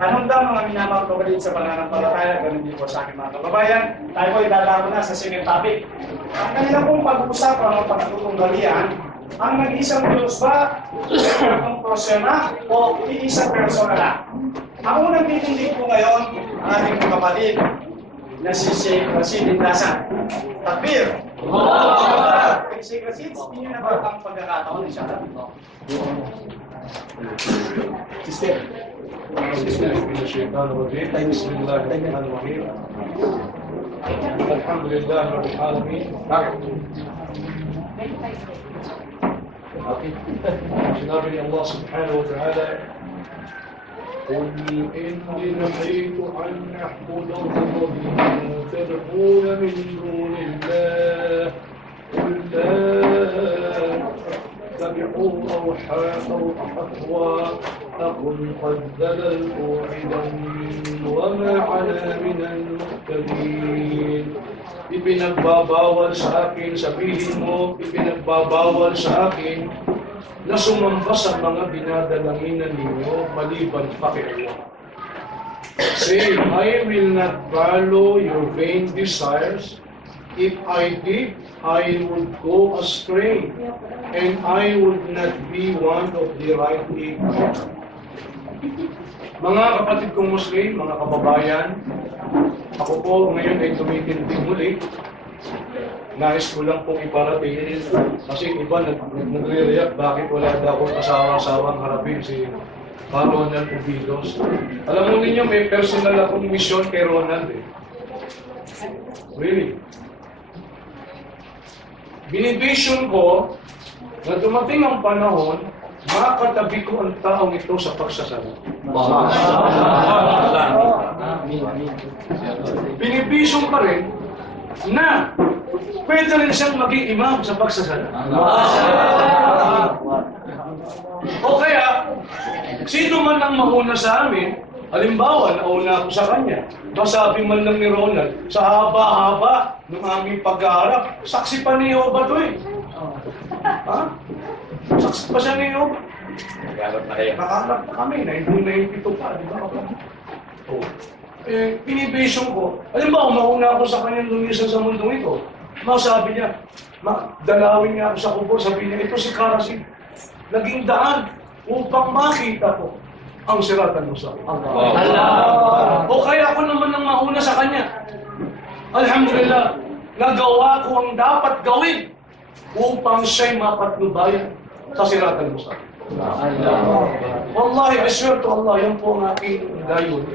Anong daw mga minamang kabalit sa pananampalataya? Ganun din po sa aking mga kababayan. Tayo po idadako na sa second topic. Ang kanila pong pag-uusapan ng pagtutunggalian, ang nag-iisang Diyos ba ang persona o iisang persona lang? Ang unang titindig po ngayon, ang ating mga kapatid na si Dindasan. Takbir! Si Grasid, hindi na ba ang pagkakataon ni siya? Sister. بسم الله الرحمن الرحيم الحمد لله رب العالمين سنابي الله سبحانه وتعالى قل إني نهيت أن أعبد الذين تدعون من دون الله قل لا اتبعوا أهواءكم قد ضللت إذا وما أنا من المهتدين. Ipinagbabawal sa akin, sabihin mo, ipinagbabawal sa akin na sumamba sa mga dinadalanginan ninyo maliban pa kay Allah. Say, I will not follow your vain desires. If I did, I would go astray, and I would not be one of the right people. Mga kapatid kong Muslim, mga kababayan, ako po ngayon ay tumitindig muli. Nais ko lang pong iparating kasi iba nagre-react bakit wala daw akong kasawa-sawang harapin si Ronald Ubidos. Alam mo ninyo, may personal akong mission kay Ronald eh. Really. Binivision ko na dumating ang panahon, makakatabi ko ang taong ito sa pagsasala. Binivision pa rin na pwede rin siyang maging imam sa pagsasala. O kaya, sino man ang mauna sa amin, halimbawa, nauna ako sa kanya, masabi man lang ni Ronald, sa haba-haba ng aming pag-aarap, saksi pa ni Yoba to eh. Ha? Saksi pa siya ni Yoba. Nag-aarap na kayo. Nakaharap na kami, 1992 pa, di ba? Oh. Pinibation ko, halimbawa, mauna ako sa kanyang lumisan sa mundong ito, masabi niya, dalawin niya ako sa kubor, sabi niya, ito si Karasin, naging daan upang makita ko ang siratan mo sa akin. Allah. O kaya ako naman ang mauna sa kanya. Alhamdulillah, nagawa ko ang dapat gawin upang siya'y mapatnubayan sa siratan mo sa akin. Wallahi, I swear to Allah, yan po ang aking gayon.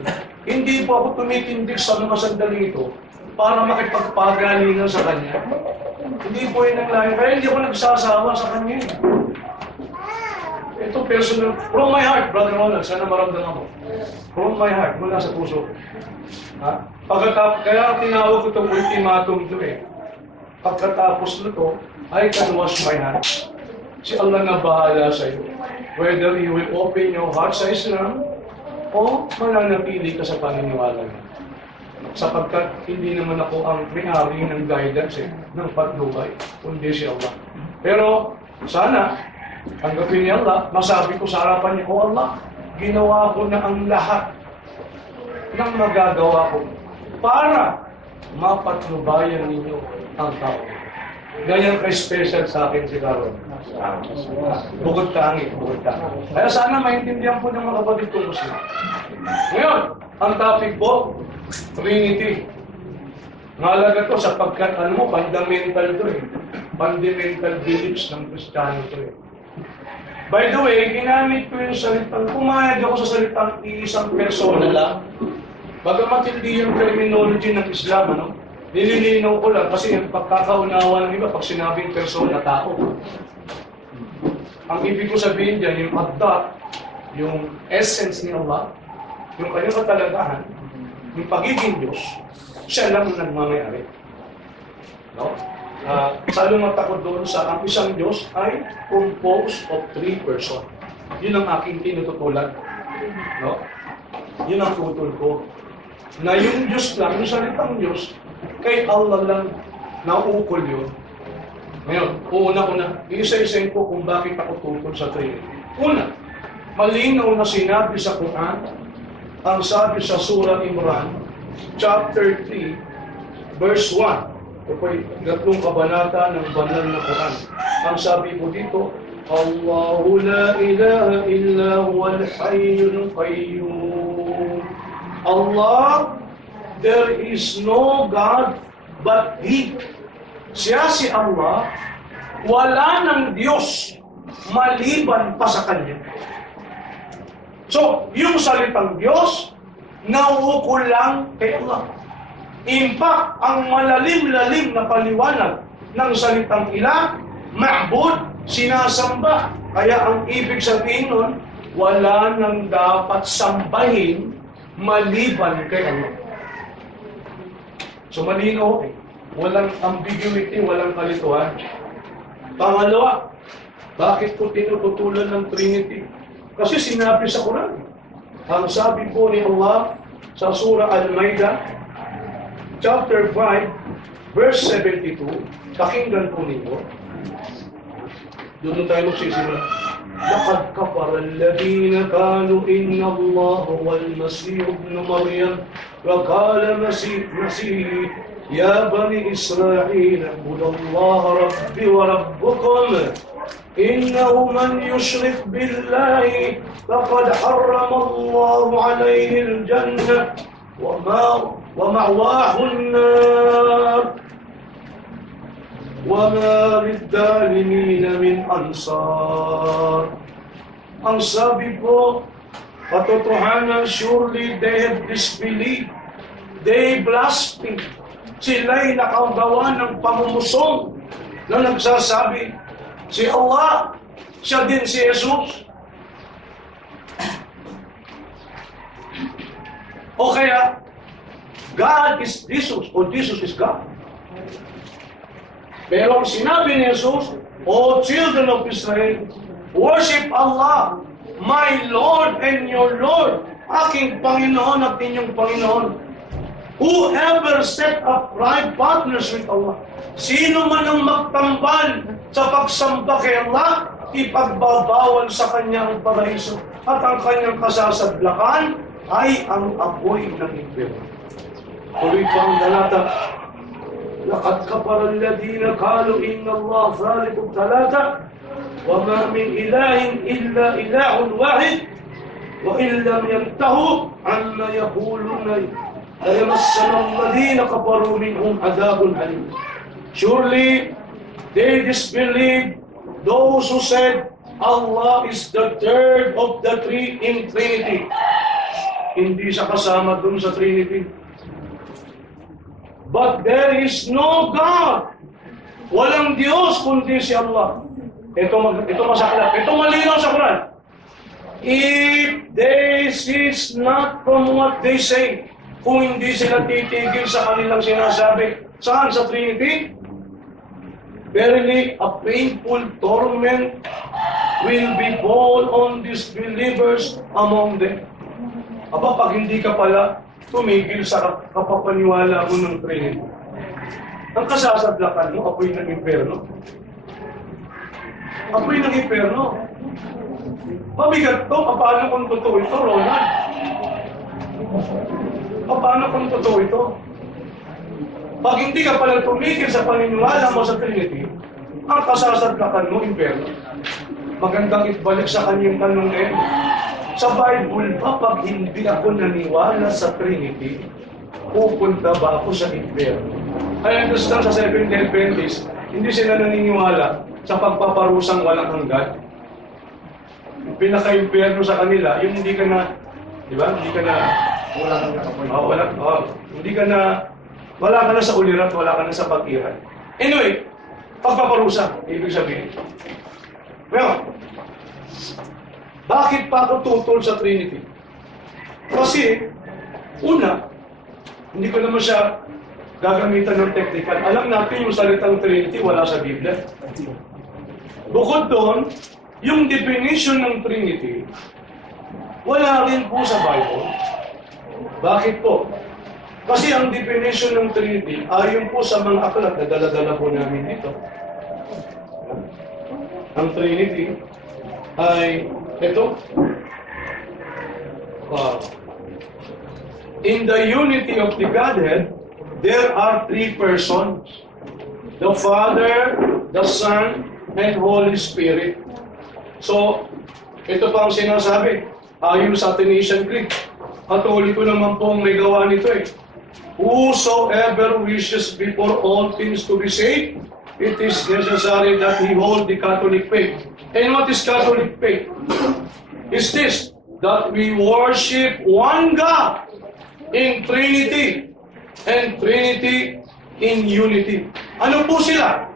Hindi po ako tumitindig sa mga sandali ito para makipagpagalingan sa kanya. Hindi po yun ang layo. Kaya hindi ako nagsasawa sa kanya. Ito personal, from my heart, Brother Ronald, sana maramdaman mo. From my heart, mula sa puso. Ha? Kaya tinawag ko itong ultimatum ito eh. Pagkatapos nito, I can wash my hands. Si Allah na bahala sa iyo. Whether you will open your heart sa Islam o mananatili ka sa paniniwala niya. Sapagkat hindi naman ako ang may-ari ng guidance ng patnubay, kundi si Allah. Pero sana, tanggapin ni Allah, masabi ko sa harapan niya, O Allah, ginawa ko na ang lahat ng magagawa ko para mapatnubayan ninyo ang tao. Ganyan ka-special sa akin si Karol. Bukod tangi, bukod tangi. Kaya sana maintindihan po ng mga kapatid ko Muslim. Ngayon, ang topic po, Trinity. Mahalaga to sapagkat, fundamental to eh. fundamental beliefs ng Kristiyano ito eh. By the way, ginamit ko yung salitang, pumayag ako sa salitang isang persona lang. Bagamat hindi yung terminology ng Islam, ano? Nililinaw ko lang kasi yung pagkakaunawa ng iba pag sinabing persona, tao. Ang ibig ko sabihin dyan, yung adat, yung essence ni Allah, yung kanyang katalagahan, yung pagiging Diyos, siya lang ang nagmamayari. No? Salungat ako doon sa ang isang Diyos ay composed of 3 persons. Yun ang aking tinututulan. No? Yun ang tutol ko. Na yung Diyos lang, yung salitang Diyos, kay Allah lang naukol yun. Ngayon, una, iisa-isayin ko kung bakit ako tutol sa Trinity. Una, malinaw na sinabi sa Quran, ang sabi sa Surah Imran, chapter 3, verse 1. Ito po'y 3 kabanata ng banal na Quran. Ang sabi po dito, Allahu la ilaha illa huwal hayyul qayyum. Allah, there is no God but He. Siya si Allah, wala ng Diyos maliban pa sa Kanya. So, yung salitang Diyos, nauukol lang kay Allah. In fact, ang malalim-lalim na paliwanag ng salitang ilah, ma'bud, sinasamba. Kaya ang ibig sabihin nun, wala nang dapat sambahin maliban kay Allah. So malinaw, walang ambiguity, walang kalituhan. Pangalawa, bakit ko tinututulan ng Trinity? Kasi sinabi sa Quran. Ang sabi po ni Allah sa Surah Al-Maidah, chapter 5, verse 72, pakinggan po ninyo. Doon tayo magsisimula. لقد كفر الذين قالوا إن الله هو المسيح ابن مريم وقال مسيح يا بني إسرائيل اعبدوا الله ربي وربكم إنه من يشرك بالله فقد حرم الله عليه الجنة ومأواه النار وما للظالمين من أنصار. Ang sabi po, katotohanan, surely they have disbelieved, they blaspheme. Sila'y nakagawa ng pangumusong na nagsasabi, si Allah, siya din si Jesus. O kaya, God is Jesus, or Jesus is God. Pero ang sinabi ni Jesus, O children of Israel, worship Allah, my Lord and your Lord, aking Panginoon at inyong Panginoon. Whoever set up right partners with Allah, sino man ang magtambal sa pagsamba kay Allah, ipagbabawal sa kanyang paraiso at ang kanyang kasasadlakan ay ang apoy ng impyerno. Tuloy pa ang dalata. لقد كفر الذين قالوا إن الله ثالث ثلاثة وما من إله إلا إله واحد وإن لم ينتهوا عما يقولون ليمسنا الذين كفروا منهم عذاب أليم. Surely they disbelieved those who said Allah is the third of the three in Trinity. Hindi siya kasama dun sa Trinity. But there is no God. Walang Diyos kundi si Allah. Ito masaklap. Ito malinaw sa Quran. If they cease not from what they say, kung hindi sila titigil sa kanilang sinasabi, saan sa Trinity? Verily, a painful torment will befall on disbelievers among them. Aba, pag hindi ka pala tumigil sa kapapaniwala mo ng Trinity, ang kasasadlakan mo, apoy ng impyerno. Apoy ng impyerno. Mabigat to, paano kung totoo ito, Ronald? Paano kung totoo ito? Pag hindi ka pala tumigil sa paniniwala mo sa Trinity, ang kasasadlakan mo, impyerno. Magandang ibalik sa kanyang tanong na yun. Sa Bible pa, pag hindi ako naniwala sa Trinity, pupunta ba ako sa impyerno? I understand sa Seventh-day Adventist, hindi sila naniniwala sa pagpaparusang walang hanggan. Pinaka-impyerno sa kanila, yung hindi ka na, di ba? Hindi ka na, hindi ka na, wala ka na sa ulirat, wala ka na sa pag-iran. Anyway, pagpaparusa, ibig sabihin. Well, bakit pa ako tutol sa Trinity? Kasi, una, hindi ko naman siya gagamitan ng technical. Alam natin yung salitang Trinity wala sa Biblia. Bukod doon, yung definition ng Trinity, wala rin po sa Bible. Bakit po? Kasi ang definition ng Trinity, ayon po sa mga aklat na dala-dala po namin dito, ang Trinity ay ito. In the unity of the Godhead, there are three persons. The Father, the Son, and Holy Spirit. So, ito pa ang sinasabi. Ayon sa Athanasian Creed. Katoliko naman po ang may gawa nito eh. Whosoever wishes before all things to be saved, it is necessary that he hold the Catholic faith. And what is Catholic faith? Is this, that we worship one God in Trinity and Trinity in unity. Ano po sila?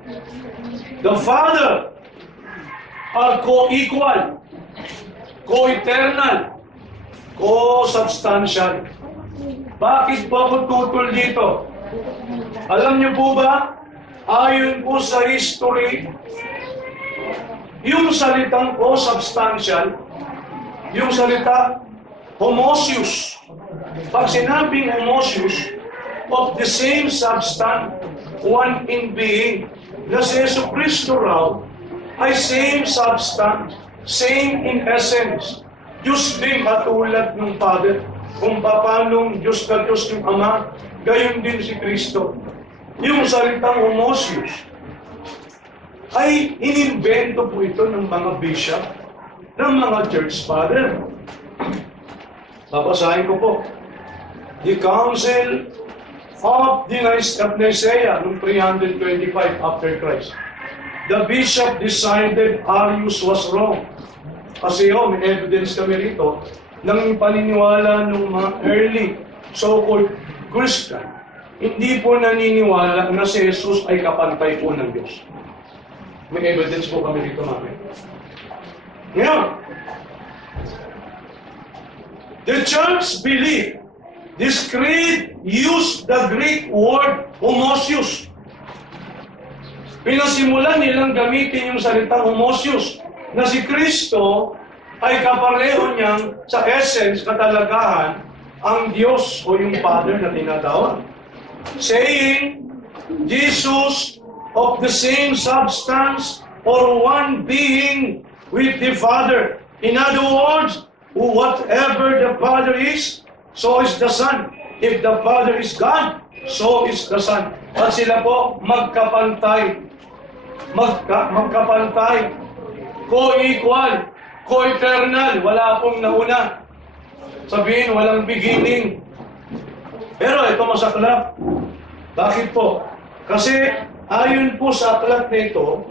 The Father are co-equal, co-eternal, co-substantial. Bakit po ako tutol dito? Alam niyo po ba, ayon po sa history, yung salitang co-substantial, yung salita homoousios. Pag sinabing homoousios, of the same substance, one in being, na si Yesu Cristo raw ay same substance, same in essence. Diyos din katulad ng Father. Kung paanong Diyos na Diyos yung Ama, gayon din si Kristo. Yung salitang homoousios ay inimbento po ito ng mga bishop, ng mga church father. Babasahin ko po. The Council of Nicaea noong 325 after Christ. The bishop decided Arius was wrong. Kasi may evidence kami rito ng paniniwala ng mga early so-called Christian. Hindi po naniniwala na si Jesus ay kapantay po ng Diyos. May evidence po kami rito, mami. Ngayon, the church believe this creed used the Greek word homoousios. Pinasimulan nilang gamitin yung salitang homoousios na si Kristo ay kapareho niyang sa essence, katalagahan, ang Diyos o yung Father na tinatawag. Saying, Jesus of the same substance or one being with the Father. In other words, whatever the Father is, so is the Son. If the Father is God, so is the Son. At sila po magkapantay. Magkapantay. Co-equal. Co-eternal. Wala pong nauna. Sabihin, walang beginning. Pero ito masaklap. Bakit po? Kasi ayon po sa aklat nito,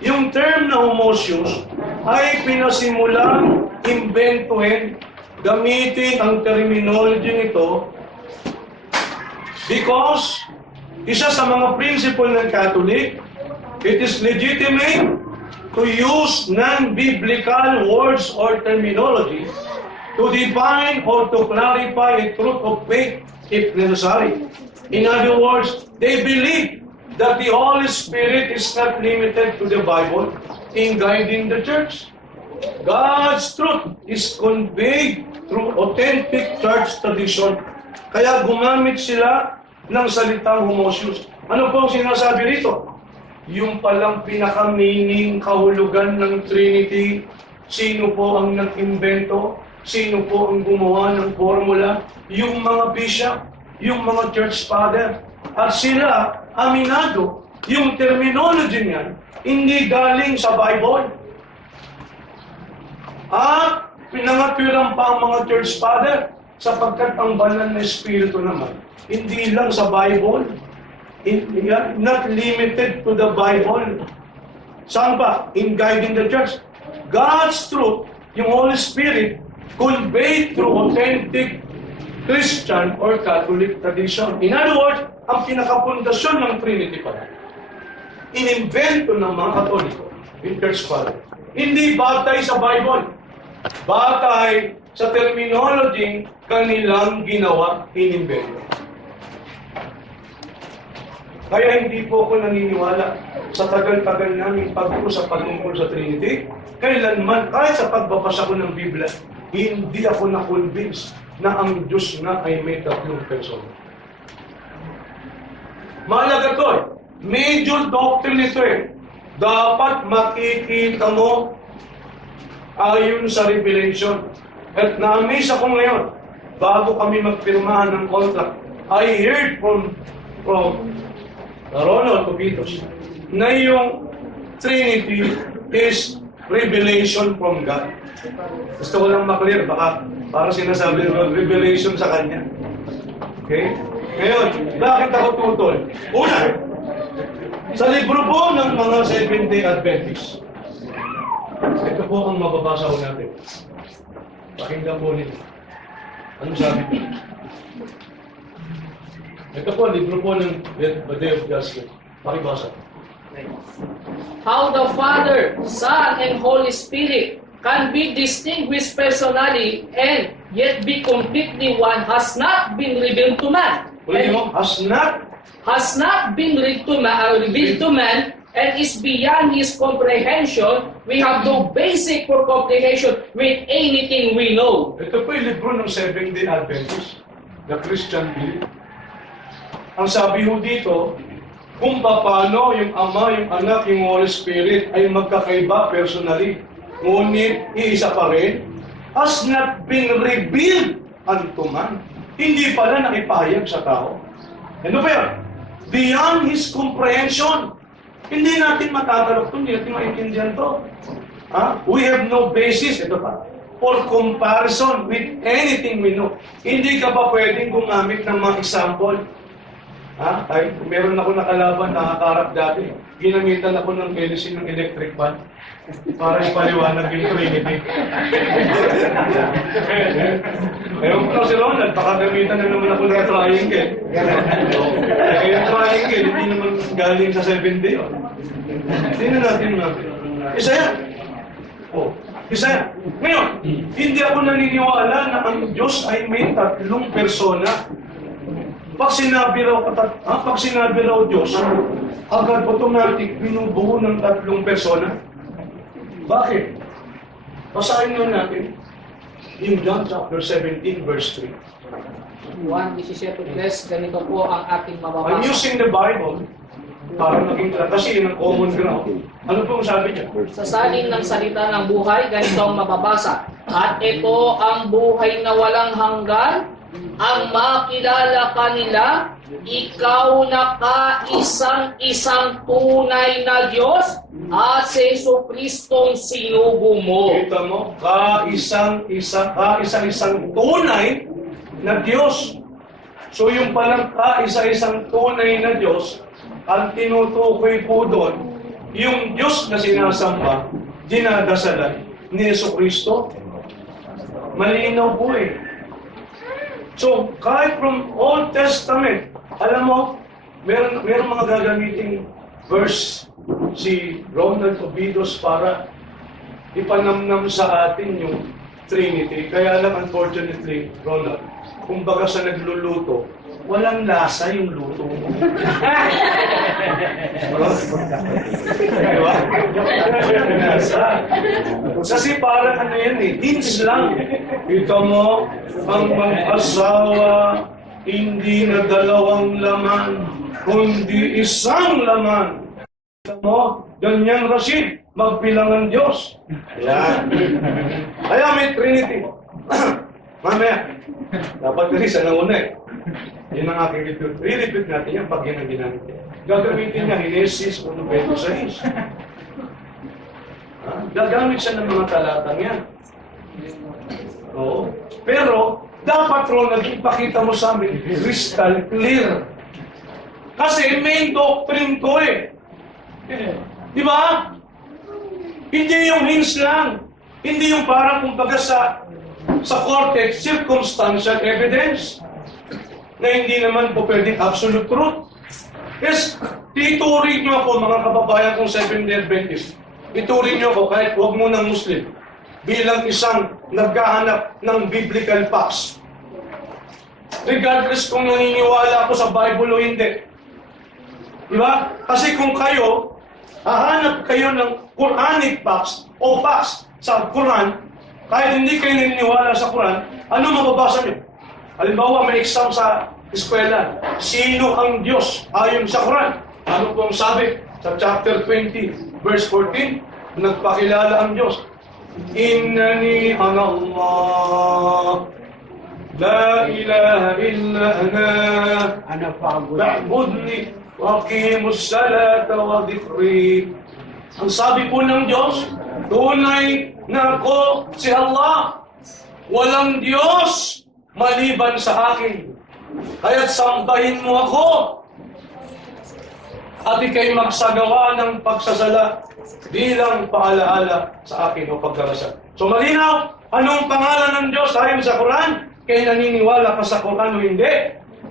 yung term na homoousios ay pinasimulang imbentuhin, gamitin ang terminology nito because isa sa mga principle ng Catholic, it is legitimate to use non-biblical words or terminology to define or to clarify a truth of faith if necessary. In other words, they believe that the Holy Spirit is not limited to the Bible in guiding the church. God's truth is conveyed through authentic church tradition. Kaya gumamit sila ng salitang homoousios. Ano po ang sinasabi rito? Yung palang pinaka-meaning kahulugan ng Trinity, sino po ang nag-invento, sino po ang gumawa ng formula, yung mga bishop, yung mga church father. At sila, aminado, yung terminology niyan, hindi galing sa Bible. At pinangatwiran pa ang mga church father sapagkat ang banal na Espiritu naman, hindi lang sa Bible, not limited to the Bible. Saan pa? In guiding the church. God's truth, yung Holy Spirit, conveyed through authentic Christian or Catholic tradition. In other words, ang pinakapundasyon ng Trinity pala, inimbento ng mga Katoliko, in Church Father. Hindi batay sa Bible. Batay sa terminology kanilang ginawa, inimbento. Kaya hindi po ako naniniwala sa tagal-tagal naming pag-uusap patungkol sa Trinity. Kailanman, kahit sa pagbabasa ko ng Biblia, hindi ako na-convince na ang Diyos na ay may tatlong persona. Mahalaga to eh. Major doctrine ito eh. Dapat makikita mo ayon sa Revelation. At na-amaze ako ngayon, bago kami magpirmahan ng contract, I heard from Ronald Copitos na yung Trinity is revelation from God. Gusto ko lang maklear, baka para sinasabi ng revelation sa kanya. Okay? Ngayon, bakit ako tutol? Una, sa libro po ng mga Seventh-day Adventists, ito po ang mababasa ko natin. Pakinggan po nito. Anong sabi ko? Ito po, libro po ng The Day of Justice. Pakibasa. How the Father, Son, and Holy Spirit can be distinguished personally and yet be completely one has not been revealed to man. Ulit mo, Has not been revealed to man and is beyond his comprehension. We have no basic for comprehension with anything we know. ito po yung libro ng Seventh-day Adventists, the Christian belief. Ang sabi ho dito, kung paano yung Ama, yung Anak, yung Holy Spirit ay magkakaiba personally, ngunit iisa pa rin, has not been revealed unto man. Hindi pala nakipahayag sa tao. Ano ba yan? Beyond his comprehension. Hindi natin matatalok ito, hindi natin maintindihan ito. We have no basis, ito pa, for comparison with anything we know. Hindi ka pa pwedeng gumamit ng mga example. Ay, meron ako nakalaban, nakakarap dati. Ginamitan ako ng medicine ng electric fan para ipaliwanag yung Trinity. Ewan ko na si Ronald, baka gamitan na naman ako ng triangle. Yung triangle, hindi naman galing sa 7-day. Hindi na natin natin. Isa yan. Isa yan. Ngayon, hindi ako naniniwala na ang Diyos ay may tatlong persona. Pag sinabi raw Diyos, agad automatic binubuo ng tatlong persona. Bakit? Basahin nga natin in John chapter 17 verse 3. 1:17, ganito po ang ating I'm mababasa. using the Bible para maging kasi yun ang common ground. Ano po ang sabi niya? Sa salin ng salita ng buhay, ganito ang mababasa. At ito ang buhay na walang hanggan, ang makilala ka nila, ikaw na kaisang-isang tunay na Diyos at si Jesucristong sinugo mo. Kita mo, kaisang-isang tunay na Diyos. So yung palang kaisa-isang tunay na Diyos, ang tinutukoy po doon, yung Diyos na sinasamba, dinadasalan ni Jesucristo. Malinaw po eh. So, kahit from Old Testament, alam mo, meron mga gagamiting verse si Ronald Obidos para ipanamnam sa atin yung Trinity. Kaya lang, unfortunately, Ronald, kumbaga sa nagluluto, walang lasa yung luto mo. Diba? Walang lasa. Kasi parang ano yan eh, hints lang. Ito mo, ang mag-asawa, hindi na dalawang laman, kundi isang laman. Ito mo, ganyan Rashid, magbilangan Diyos. Yan. Kaya may Trinity. Mamaya, dapat kasi sa nauna eh. Yun ang aking repeat. Re-repeat natin yan pag yun ang ginamit niya. Gagamitin niya, Genesis 1:26. Gagamit siya ng mga talatang yan. Oo. Pero, dapat Ronald, ipakita mo sa amin, crystal clear. Kasi main doctrine ko eh. Di ba? Hindi yung hints lang. Hindi yung parang kumbaga sa korte, circumstantial evidence na hindi naman po pwedeng absolute truth. Yes, ituring nyo ako mga kababayan kong Seventh-day Adventist. Ituring nyo ako kahit huwag mo ng Muslim bilang isang naghahanap ng biblical facts. Regardless kung naniniwala ako sa Bible o hindi. Di ba? Kasi kung kayo, hahanap kayo ng Quranic facts o facts sa Quran, kahit hindi kayo naniniwala sa Quran, ano mababasa nyo? Halimbawa, may exam sa eskwela. Sino ang Diyos ayon sa Quran? Ano pong sabi sa chapter 20, verse 14? Nagpakilala ang Diyos. Innani ana Allah, la ilaha illa ana, fa'budni wa aqimus salata wa dhikri. Ang sabi po ng Diyos, tunay na ako si Allah. Walang Diyos maliban sa akin. Kaya't sambahin mo ako. At ikay magsagawa ng pagsasala bilang paalaala sa akin o pagdarasal. So malinaw, anong pangalan ng Diyos ayon sa Quran? Kaya naniniwala ka sa Quran o hindi,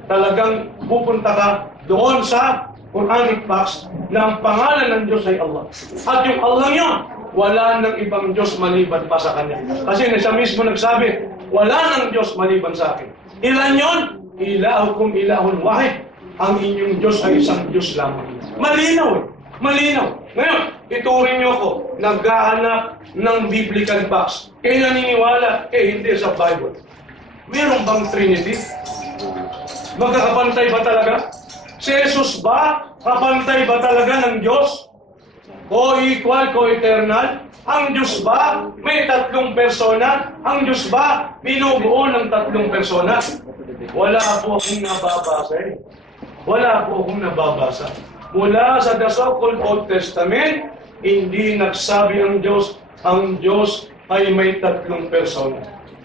talagang pupunta ka doon sa Quranic facts na ang pangalan ng Diyos ay Allah. At yung Allah yun, wala nang ibang Diyos maliban pa sa Kanya. Kasi siya mismo nagsabi, wala nang Diyos maliban sa akin. Ilan yun? Ilahukum ilahun wahid. Ang inyong Diyos ay isang Diyos lamang. Malinaw eh. Malinaw. Ngayon, ituring niyo ako, naghahanap ng biblical facts. Kayo naniniwala, hindi sa Bible. Meron bang Trinity? Magkakapantay ba talaga? Si Jesus ba? Kapantay ba talaga ng Diyos? Co-equal, co-eternal? Ang Diyos ba may tatlong persona? Ang Diyos ba binubuo ng tatlong persona? Wala po akong nababasa eh. Wala po akong nababasa. Mula sa the so-called Old Testament, hindi nagsabi ang Diyos ay may tatlong persona.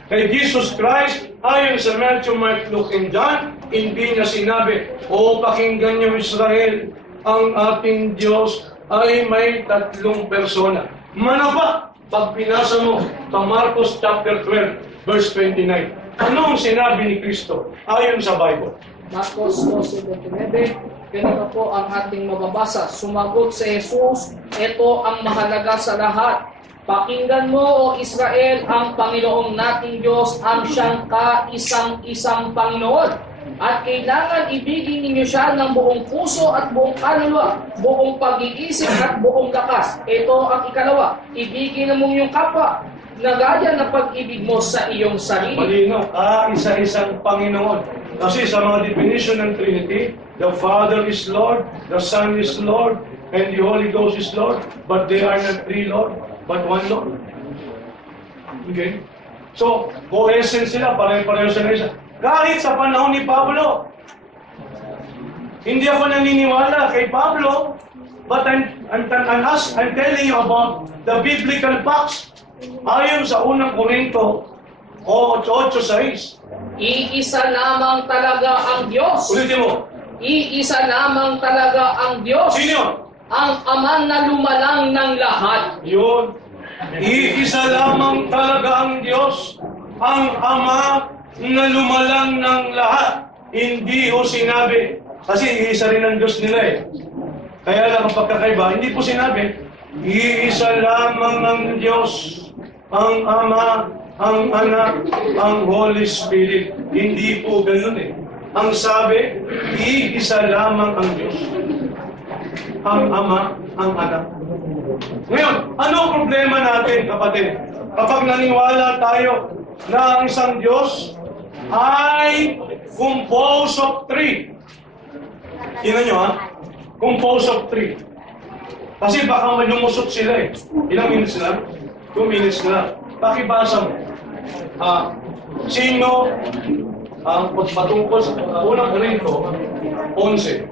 Kay Jesus Christ, ayon sa Matthew, Mark, Luke, and John, hindi niya sinabi, pakinggan niyo Israel, ang ating Diyos ay may tatlong persona. Manapa, pag pinasa mo sa Marcos chapter 12, verse 29, anong sinabi ni Kristo ayon sa Bible? Marcos 12:29, ganito po ang ating mababasa. Sumagot si Jesus, ito ang mahalaga sa lahat. Pakinggan mo, O Israel, ang Panginoong nating Diyos, ang siyang kaisang-isang Panginoon. At kailangan ibigin ninyo siya ng buong puso at buong kaluluwa, buong pag-iisip at buong lakas. Ito ang ikalawa, ibigin mo yung kapwa na gaya ng pag-ibig mo sa iyong sarili. Malino, isa-isang Panginoon. Kasi sa mga definition ng Trinity, the Father is Lord, the Son is Lord, and the Holy Ghost is Lord, but they are not three Lord, but one Lord. Okay? So, co-essence sila, pare-pareho sila isa. Kahit sa panahon ni Pablo, hindi ako naniniwala kay Pablo, but I'm telling you about the biblical facts. Ayon sa unang Korinto 8:6. Iisa lamang talaga ang Diyos. Ulitin mo. Iisa lamang talaga ang Diyos. Sino? Ang Ama na lumalang ng lahat. Yun. Iisa lamang talaga ang Diyos, ang Ama na lumalang ng lahat. Hindi ho sinabi, kasi iisa rin ang Diyos nila eh. Kaya lang ang pagkakaiba, hindi po sinabi, iisa lamang ang Diyos, ang Ama, ang Anak, ang Holy Spirit. Hindi po ganun eh. Ang sabi, iisa lamang ang Diyos, ang Ama, ang Anak. Ngayon, ano ang problema natin, kapatid? Kapag naniwala tayo na ang isang Diyos ay composed of three. Tingnan nyo ha, composed of three. Kasi baka malumusot sila eh. Ilang minutes na? 2 minutes na. Pakibasa mo. Sino ang patungkol sa unang Korinto 11?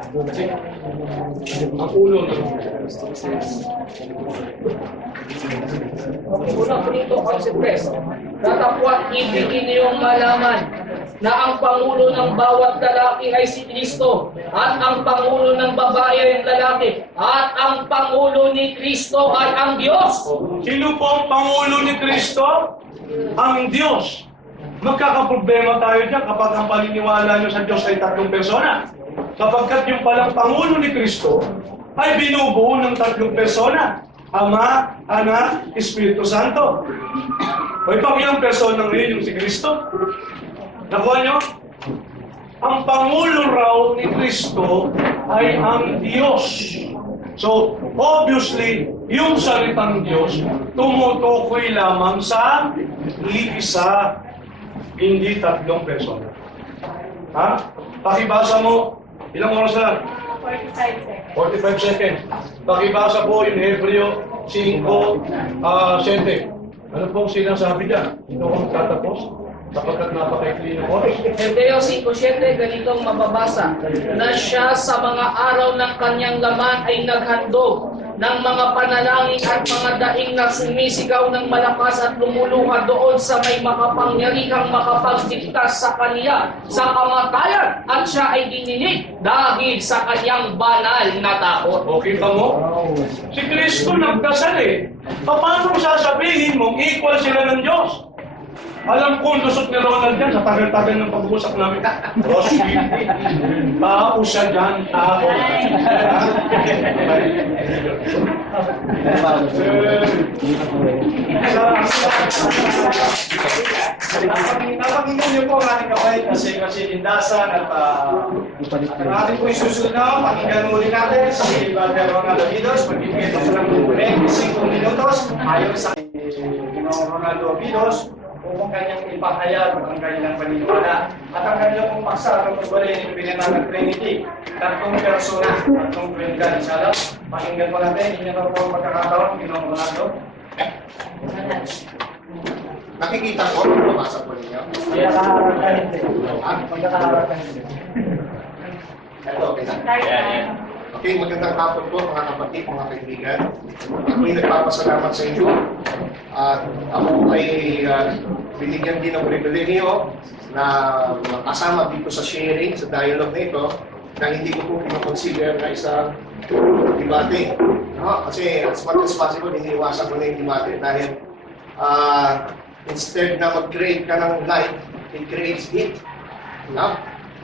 Ang ulo ng Unang punito ang sipres. Datapwat ibigin niyong malaman na ang Pangulo ng bawat lalaki ay si Kristo at ang Pangulo ng babae ay ang lalaki at ang Pangulo ni Kristo ay ang Diyos. Sino po ang Pangulo ni Kristo? Ang Diyos. Magkakaproblema tayo dyan kapag ang paniniwala nyo sa Diyos ay tatlong persona. Sapagkat yung palang Pangulo ni Kristo ay binubuo ng tatlong persona. Ama, Anak, Espiritu Santo. O ilang persona ngayon yung si Kristo? Nakuha nyo? Ang Pangulo raw ni Kristo ay ang Diyos. So, obviously, yung salitang Diyos, tumutukoy lamang sa iisa, hindi tatlong persona. Ha? Pakibasa mo, ilang oras na? 45 seconds. Pakibasa po yung Hebreo 5, 7. Ano pong sinasabi dyan? Ito ang tatapos? Sapagkat napakaikli ng oras. Hebreo 5:7, ganitong mababasa, na siya sa mga araw ng kanyang laman ay naghandog ng mga panalangin at mga daing na sumisigaw ng malakas at lumuluha doon sa may makapangyarihang makapagligtas sa kaniya sa kamatayan at siya ay dininig dahil sa kanyang banal na takot. O, kita mo? Si Kristo nagdasal eh. Paano sasabihin mong equal sila ng Diyos? Alam ko, lusot ni Ronald yan sa tagal-tagal ng pag-uusap namin. Roswell, tao siya dyan, tao. Napakinggan niyo po ang ating kamay kasi indasan at ang ating po isusunod na pakinggan muli natin si Brother Ronaldo Vidos. Magbibigay ito sa ng 25 minutos ayon sa Ginoong Ronaldo Vidos kung kanyang ipahayag ang kanyang paniniwala. At ang kanyang pong paksa at pagbalik ng pinanang ng Trinity, tatlong persona, tatlong Trinidad. Inshallah, pakinggan po natin, inyong po ang pagkakataon, Ginoong Ronaldo. Nakikita ko, mabasa po ninyo. Ito, okay na. Okay, magandang hapon po mga kapatid, mga kaibigan. Ako'y nagpapasalamat sa inyo. At ako ay binigyan din ng pribilegyo na makasama dito sa sharing, sa dialogue na ito, na hindi ko po pinakonsider na isang debate. No? Kasi as much as possible, iniiwasan ko na yung debate dahil instead na mag-create ka ng light, it creates heat. No?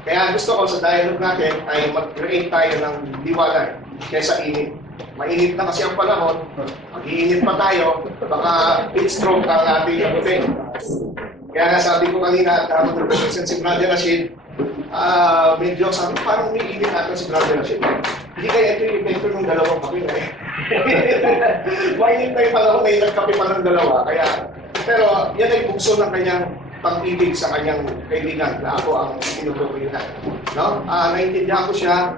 Kaya gusto ko sa dialogue natin ay mag-create tayo ng liwanag kaysa init. Mainit na kasi ang panahon, mag-iinit pa tayo, baka heat stroke ang ating abutin. Kaya nga sabi ko kanina, habang represent si Brother Rashid, medyo sabi, parang umiinit natin si Brother Rashid. Hindi kaya ito yung epekto ng dalawang kape na eh. Mainit na yung panahon na nagkape pa ng dalawa. Kaya, pero yan ay bukso ng kanyang pag-ibig sa kanyang kaibigan na ako ang tinutukoy na. No? Naintindihan ko siya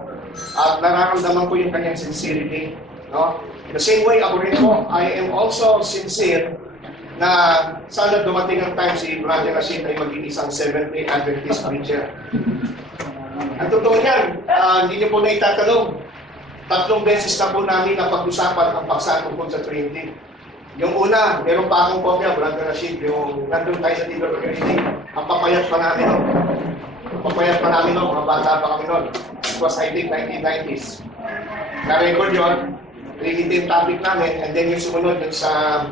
at nararamdaman ko yung kanyang sincerity. No? The same way ako rin po, I am also sincere na sana dumating ang time si Brother Rashid ay maging isang Seventh-day Adventist preacher. Ang totoo niyan, hindi niyo po na itatanong. 3 beses na po namin napag-usapan ang paksa tungkol sa Trinity. Yung una, meron pa akong kopya, Brother Rashid, yung nandun tayo sa Tiber Community. Ang papayat pa namin nun. Papayat pa namin nun, mga bata pa kami nun. It was, I think, 1990s. Na-record yun, Trinity yung topic namin, and then yung sumunod yung sa,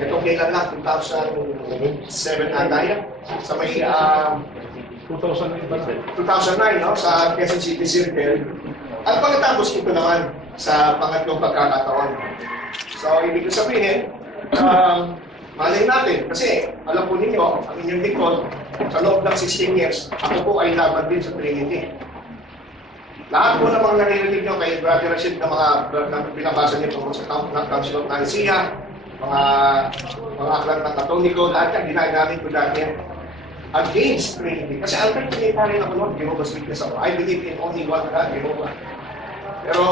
itong kailan lang, 2007 ata yun, sa may, 2009, no? Sa Quezon City Circle. At pagkatapos ito naman sa pangatlong pagkakataon. So, ibig sabihin, malay natin, kasi alam po ninyo, ang inyong lingkod, sa loob ng 16 years, ako po ay laban din sa Trinity. Lahat po namang naririnig nyo kay Brother Rashid na mga binabasa niyo tungkol sa Council of Nicaea, mga aklat ng Katoliko, lahat yan, ginagamit ko dati yan against Trinity. Kasi anti-Trinitarian ako noon, Jehovah's Witness ako. I believe in only one God, Jehovah. Pero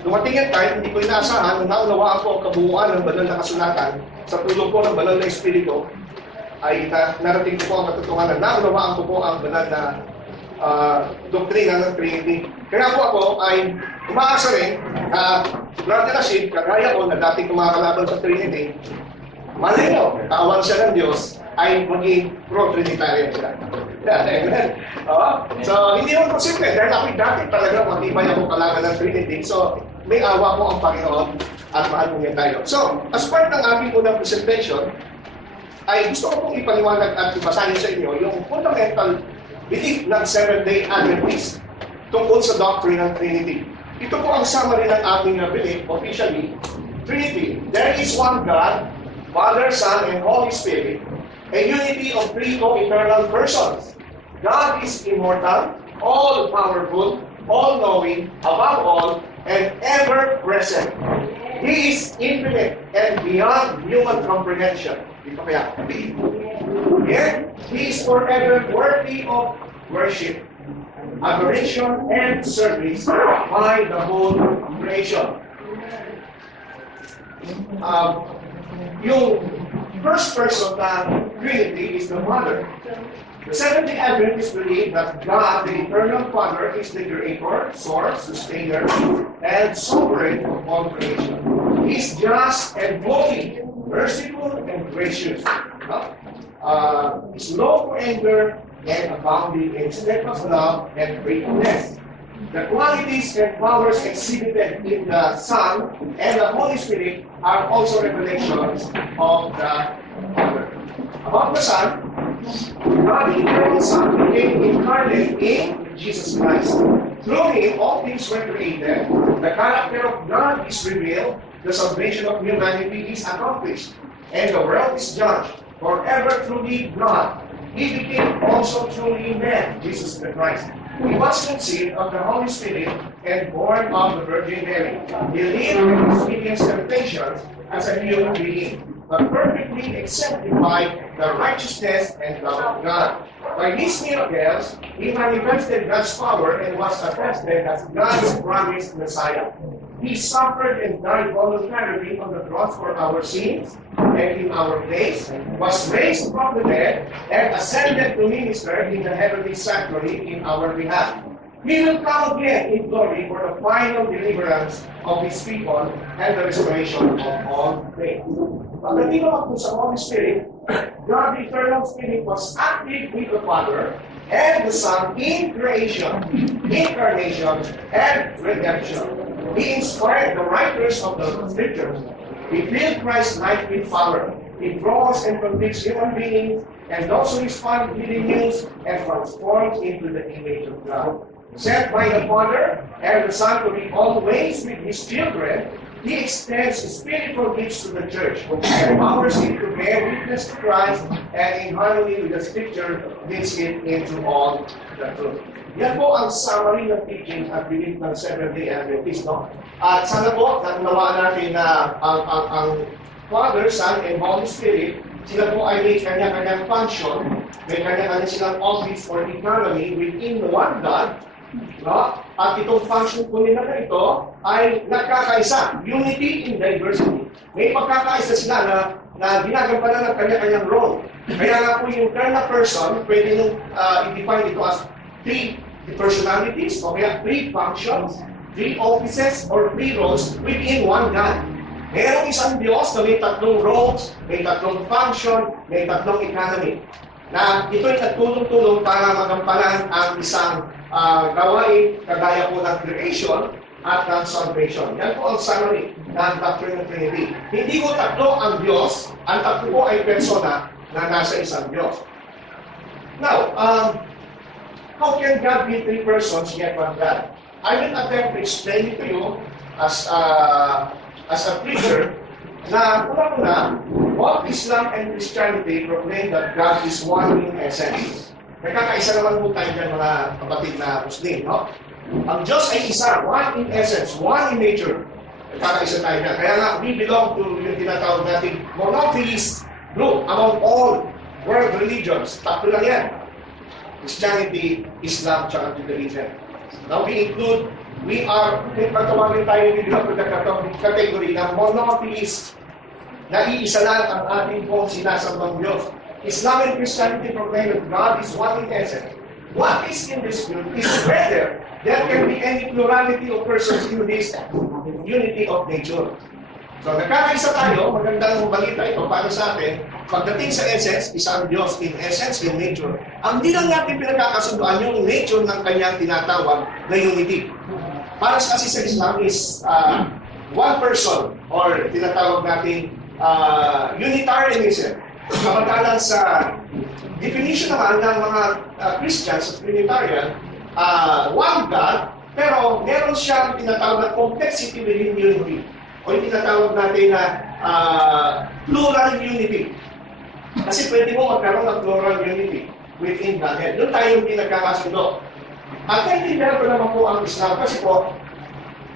dumating yung time, hindi ko inaasahan, nung naunawaan ko ang kabuuan ng banal na kasulatan, sa tulong po ng banal na Espiritu, ay narating ko po ang katotohanan, naunawaan ko po ang banal na doktrina ng Trinity. Kaya po ako ay umaasa rin na Brother Rashid, kagaya ko na dating kumakalaban sa Trinity, malayo, kaawang siya ng Diyos, ay maging pro-Trinitarian sila. Amen. So, hindi mo posible. Dahil ako dati talaga matibay ako kalaban ng Trinity. So, may awa po ang Panginoon at mahal po niya tayo. So, as part ng aking unang presentation, ay gusto ko pong ipaliwanag at ipasahin sa inyo yung fundamental belief ng Seventh-day Adventist tungkol sa doctrine ng Trinity. Ito po ang summary ng ating belief, officially, Trinity. There is one God, Father, Son, and Holy Spirit, a unity of three co-eternal persons. God is immortal, all-powerful, all-knowing, above all, and ever-present. He is infinite and beyond human comprehension. Ito kaya. Yet, He is forever worthy of worship, adoration, and service by the whole creation. Yung first person ng Trinity is the Mother. The Seventh-day Adventists believe that God, the eternal Father, is the creator, source, sustainer, and sovereign of all creation. He is just and holy, merciful and gracious. Slow to anger and abounding in steadfast love and faithfulness. The qualities and powers exhibited in the Son and the Holy Spirit are also revelations of the Father. About the Son, God, the eternal Son, became incarnate in Jesus Christ. Through Him, all things were created. The character of God is revealed. The salvation of humanity is accomplished. And the world is judged. Forever truly God. He became also truly man, Jesus the Christ. He was conceived of the Holy Spirit and born of the Virgin Mary. He lived and experienced temptations as a human being, but perfectly exemplified the righteousness and love of God. By these miracles, He manifested God's power and was attested as God's promised Messiah. He suffered and died voluntarily on the cross for our sins, and in our place, was raised from the dead, and ascended to minister in the heavenly sanctuary in our behalf. He will come again in glory for the final deliverance of His people and the restoration of all things. Pagdating naman po sa Holy Spirit, God the Eternal Spirit was active with the Father and the Son in creation, incarnation, and redemption. He inspired the writers of the Scriptures. He filled Christ's life with power. He draws and convicts human beings and those who respond to the news and transforms into the image of God. Sent by the Father and the Son to be always with His children, He extends spiritual gifts to the church, empowers it to bear witness to Christ, and in harmony with the Scripture, leads it into all the truth. Yan po ang summary ng teaching at belief ng Seventh-day Adventist. No? At sana po, natunawaan natin na ang Father, Son, and Holy Spirit, sila po ay may kanya-kanyang function, may kanya-kanya silang office or economy within one God. No? At itong function po nila na ito ay nagkakaisa, unity in diversity. May pagkakaisa sila na ginagampanan ng kanya-kanyang role. Kaya nga po yung third person, pwede nung i-define ito as three personalities, o kaya three functions, three offices, or three roles within one God. Merong isang Diyos na may tatlong roles, may tatlong function, may tatlong economy. Na ito'y nagtulong-tulong para magampanan ang isang gawain kagaya po ng creation at ng salvation. Yan po ang summary ng doctrine ng Trinity. Hindi po tatlo ang Diyos, ang tatlo po ay persona na nasa isang Diyos. Now, how can God be three persons yet one God? I will attempt to explain it to you as a preacher na una-una, both Islam and Christianity proclaim that God is one in essence. Nagkakaisa naman po tayo dyan mga kapatid na Muslim, no? Ang Diyos ay isa, one in essence, one in nature. Nagkakaisa tayo dyan. Kaya nga, we belong to yung tinatawag natin monotheist group among all world religions. Tatlo lang yan. Christianity, Islam, tsaka Judaism. Now we include, pagtawagin tayo dito sa category ng monotheist. Naiisa lang ang ating pong sinasambang Diyos. Islam and Christianity proclaim that God is one in essence. what is in this group is whether there can be any plurality of persons in this unity of nature. So, nagkakaisa tayo, magandang balita ito para sa atin. Pagdating sa essence, isang Diyos in essence, in nature. Ang di lang natin pinagkakasunduan yung nature ng kanyang tinatawag na unity. Para kasi sa Islam is one person or tinatawag natin Unitarianism. Samantalang sa definition naman ng mga Christians at Trinitarian, one God, pero meron siyang tinatawag na complexity within unity. O yung tinatawag natin na plural unity. Kasi pwede mo magkaroon ng plural unity within Godhead. Doon tayo yung pinagkakasundo. At naintindihan ko naman po ang Islam kasi po,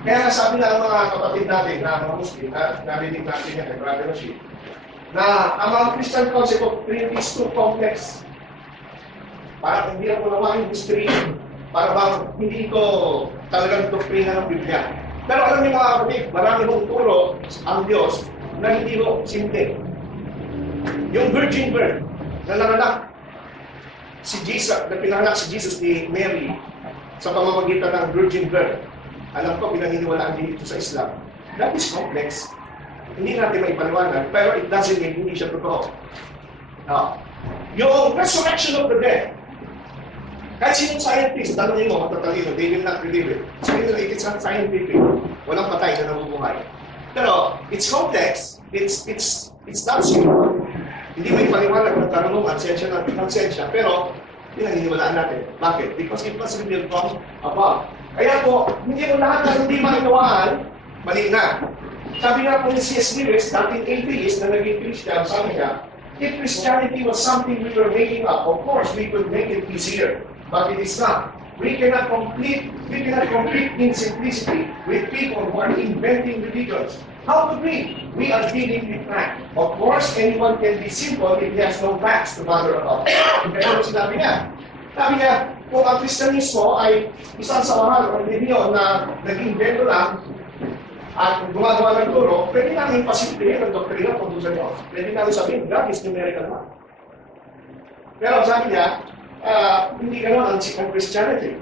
kaya nasabi na ang mga kapatid natin na mga Muslim, narinig natin yan, Brother Rashid, na ang mga Christian concept of Trinity is too complex. Parang hindi ako naman yung history, para bang hindi ito talagang doktrina ng Biblia. Pero alam niyo mga kapatid, marami mong turo ang Diyos na hindi mo simple. Yung virgin birth na nanganak si Jesus, na pinanganak si Jesus ni Mary sa pamamagitan ng virgin birth. Alam ko, pinaniniwalaan din ito sa Islam. That is complex. Hindi natin maipaliwanag, pero it doesn't mean hindi siya totoo. Yung resurrection of the dead, kahit sinong scientist, tanongin mo, matatalino, they will not believe it. Sabi nila, it's not scientific. Walang patay na nabubuhay. Pero, it's complex. It's not simple. Hindi may paliwanag ng karunungan, sensya, pero pinaniniwalaan natin. Bakit? Because it was revealed from above. Kaya po, hindi mo lahat na hindi makinawaan, mali na. Sabi nga po ni C.S. Lewis, dating atheist na naging Christian, sabi niya, if Christianity was something we were making up, of course, we could make it easier. But it is not. We cannot compete in simplicity with people who are inventing religions. How could we? We are dealing with fact. Of course, anyone can be simple if he has no facts to bother about. Kaya ano sinabi niya? Sabi niya, kung ang Kristiyanismo ay isang samahan o religiyon na nag-invento lang at gumagawa ng turo, pwede namin pasimplihin ang doktrina tungkol sa Diyos. Pwede namin sabihin, God is numerical man. Pero sabi niya, hindi gano'n ang Christianity.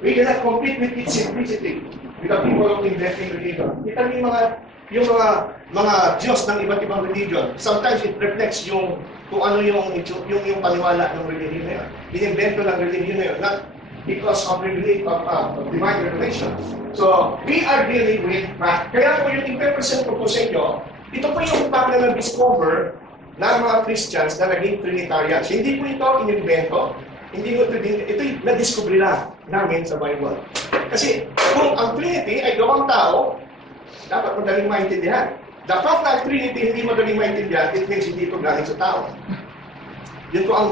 We cannot compete with its simplicity with the people of inventing religion. Kita niyo yung mga Diyos ng iba't ibang religion. Sometimes it reflects yung kung ano yung paniwala ng religion na yun. Inimbento ng religion na yun, not because of divine revelation. So, we are dealing with fact. Kaya po yung i-present ko po sa inyo, ito po yung fact na nag-discover ng mga Christians na naging Trinitarians. Hindi po ito inimbento, hindi po ito na-discover lang namin sa Bible. Kasi kung ang Trinity ay gawang tao, dapat madaling maintindihan. The fact na ang Trinity hindi madaling maintindihan, it means hindi ito galing sa tao. Yun po ang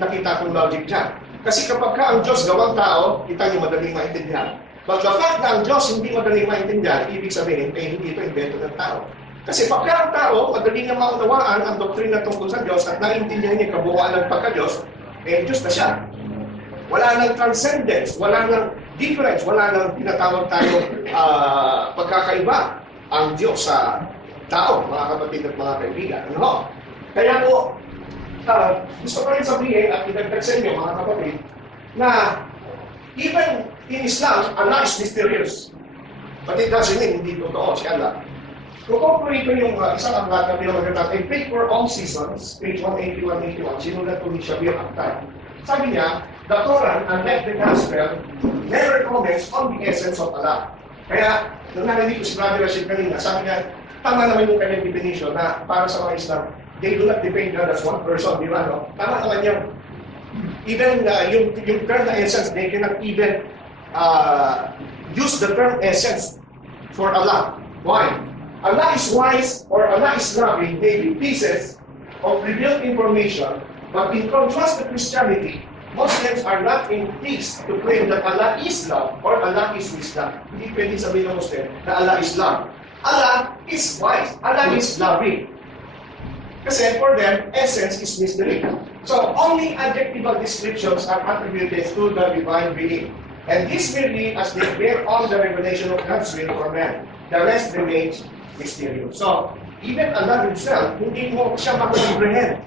nakita kong logic dyan. Kasi kapag ka ang Diyos gawang tao, kita niyo madaling maintindihan. But the fact na ang Diyos hindi madaling maintindihan, ibig sabihin, hindi ito invento ng tao. Kasi pagka ang tao, madaling niya maunawaan ang doktrina tungkol sa Diyos at naintindihan niya kabuuan ng pagka-Diyos, Diyos na siya. Wala nang transcendence, wala nang difference, wala nang tinatawag tayo pagkakaiba ang Diyos sa tao, mga kapatid at mga kaibigan. Ano? Kaya po, gusto ko rin sabihin at idagdag sa inyo, mga kapatid, na even in Islam, Allah is mysterious. But it doesn't mean hindi totoo si Allah. Kung kumpuli ko yung isang aklat na pinamagat natin, Faith for All Seasons, page 181-81, sinulat ko ni Shabir Akhtar. Sabi niya, the Quran, unlike the Gospel, never comments on the essence of Allah. Kaya, nung narinig ko si Brother Rashid kanina, sabi niya, tama naman yung kanyang definition na para sa mga Islam, they do not define God as one person, di ba? No? Tama naman yan. Even yung term na essence, they cannot even use the term essence for Allah. Why? Allah is wise or Allah is loving, daily pieces of revealed information, but in contrast to Christianity, Muslims are not in peace to claim that Allah is love or Allah is wisdom. Hindi pwede sabihin ng Muslim na Allah is love. Allah is wise. Allah is loving. Kasi for them, essence is mystery. So only adjectival descriptions are attributed to the divine being. And this merely as they bear on the revelation of God's will for man. The rest remains mysterious. So, even Allah himself, hindi mo siya makakomprehend.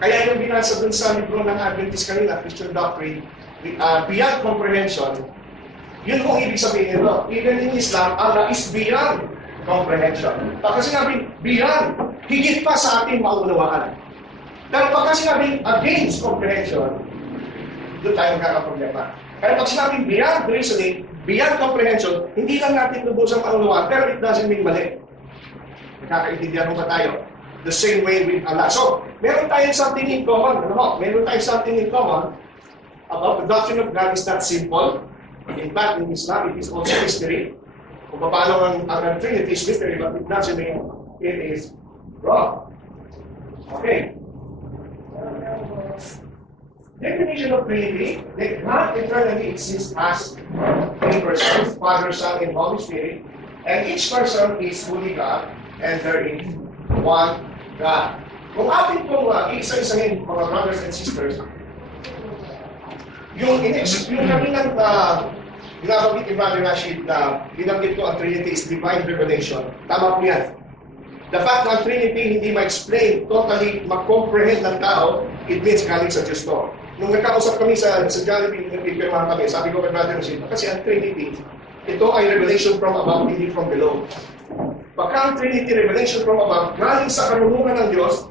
Kaya yung binasa dun sa libro ng Adventist kanina, Christian Doctrine, beyond comprehension, yun kung ibig sabihin nito. Even in Islam, Allah is beyond comprehension. Pagka sinabing beyond, higit pa sa ating maunawaan. Pero pagka sinabing against comprehension, doon tayo magkakaproblema. Kaya pag sinabing beyond reasoning, beyond comprehension, hindi lang natin lubusang maunawaan, pero it doesn't mean mali. Nakakaintindihan mo ba tayo? The same way with Allah. So, meron tayong something in common. Meron tayong something in common about the doctrine of God is not simple. In fact, in Islam, it is also mystery. Kung paano ang Trinity is mystery, but it doesn't mean it is wrong. Okay. Definition of Trinity, that God eternally exists as three persons, Father, Son, and Holy Spirit, and each person is fully God, and there is one God. Kung atin pong isa-isahin, mga brothers and sisters, yung kaninang binabanggit ni Brother Rashid na binanggit ko ang Trinity is divine revelation, tama po yan. The fact na ang Trinity hindi ma-explain, totally ma-comprehend ng tao, it means galing sa Diyos to. Nung nagkausap kami sa Jollibee, nagpipirmahan kami, sabi ko kay Brother Rashid, kasi ang Trinity, ito ay revelation from above, hindi from below. Pagka ang Trinity revelation from above, galing sa karunungan ng Diyos,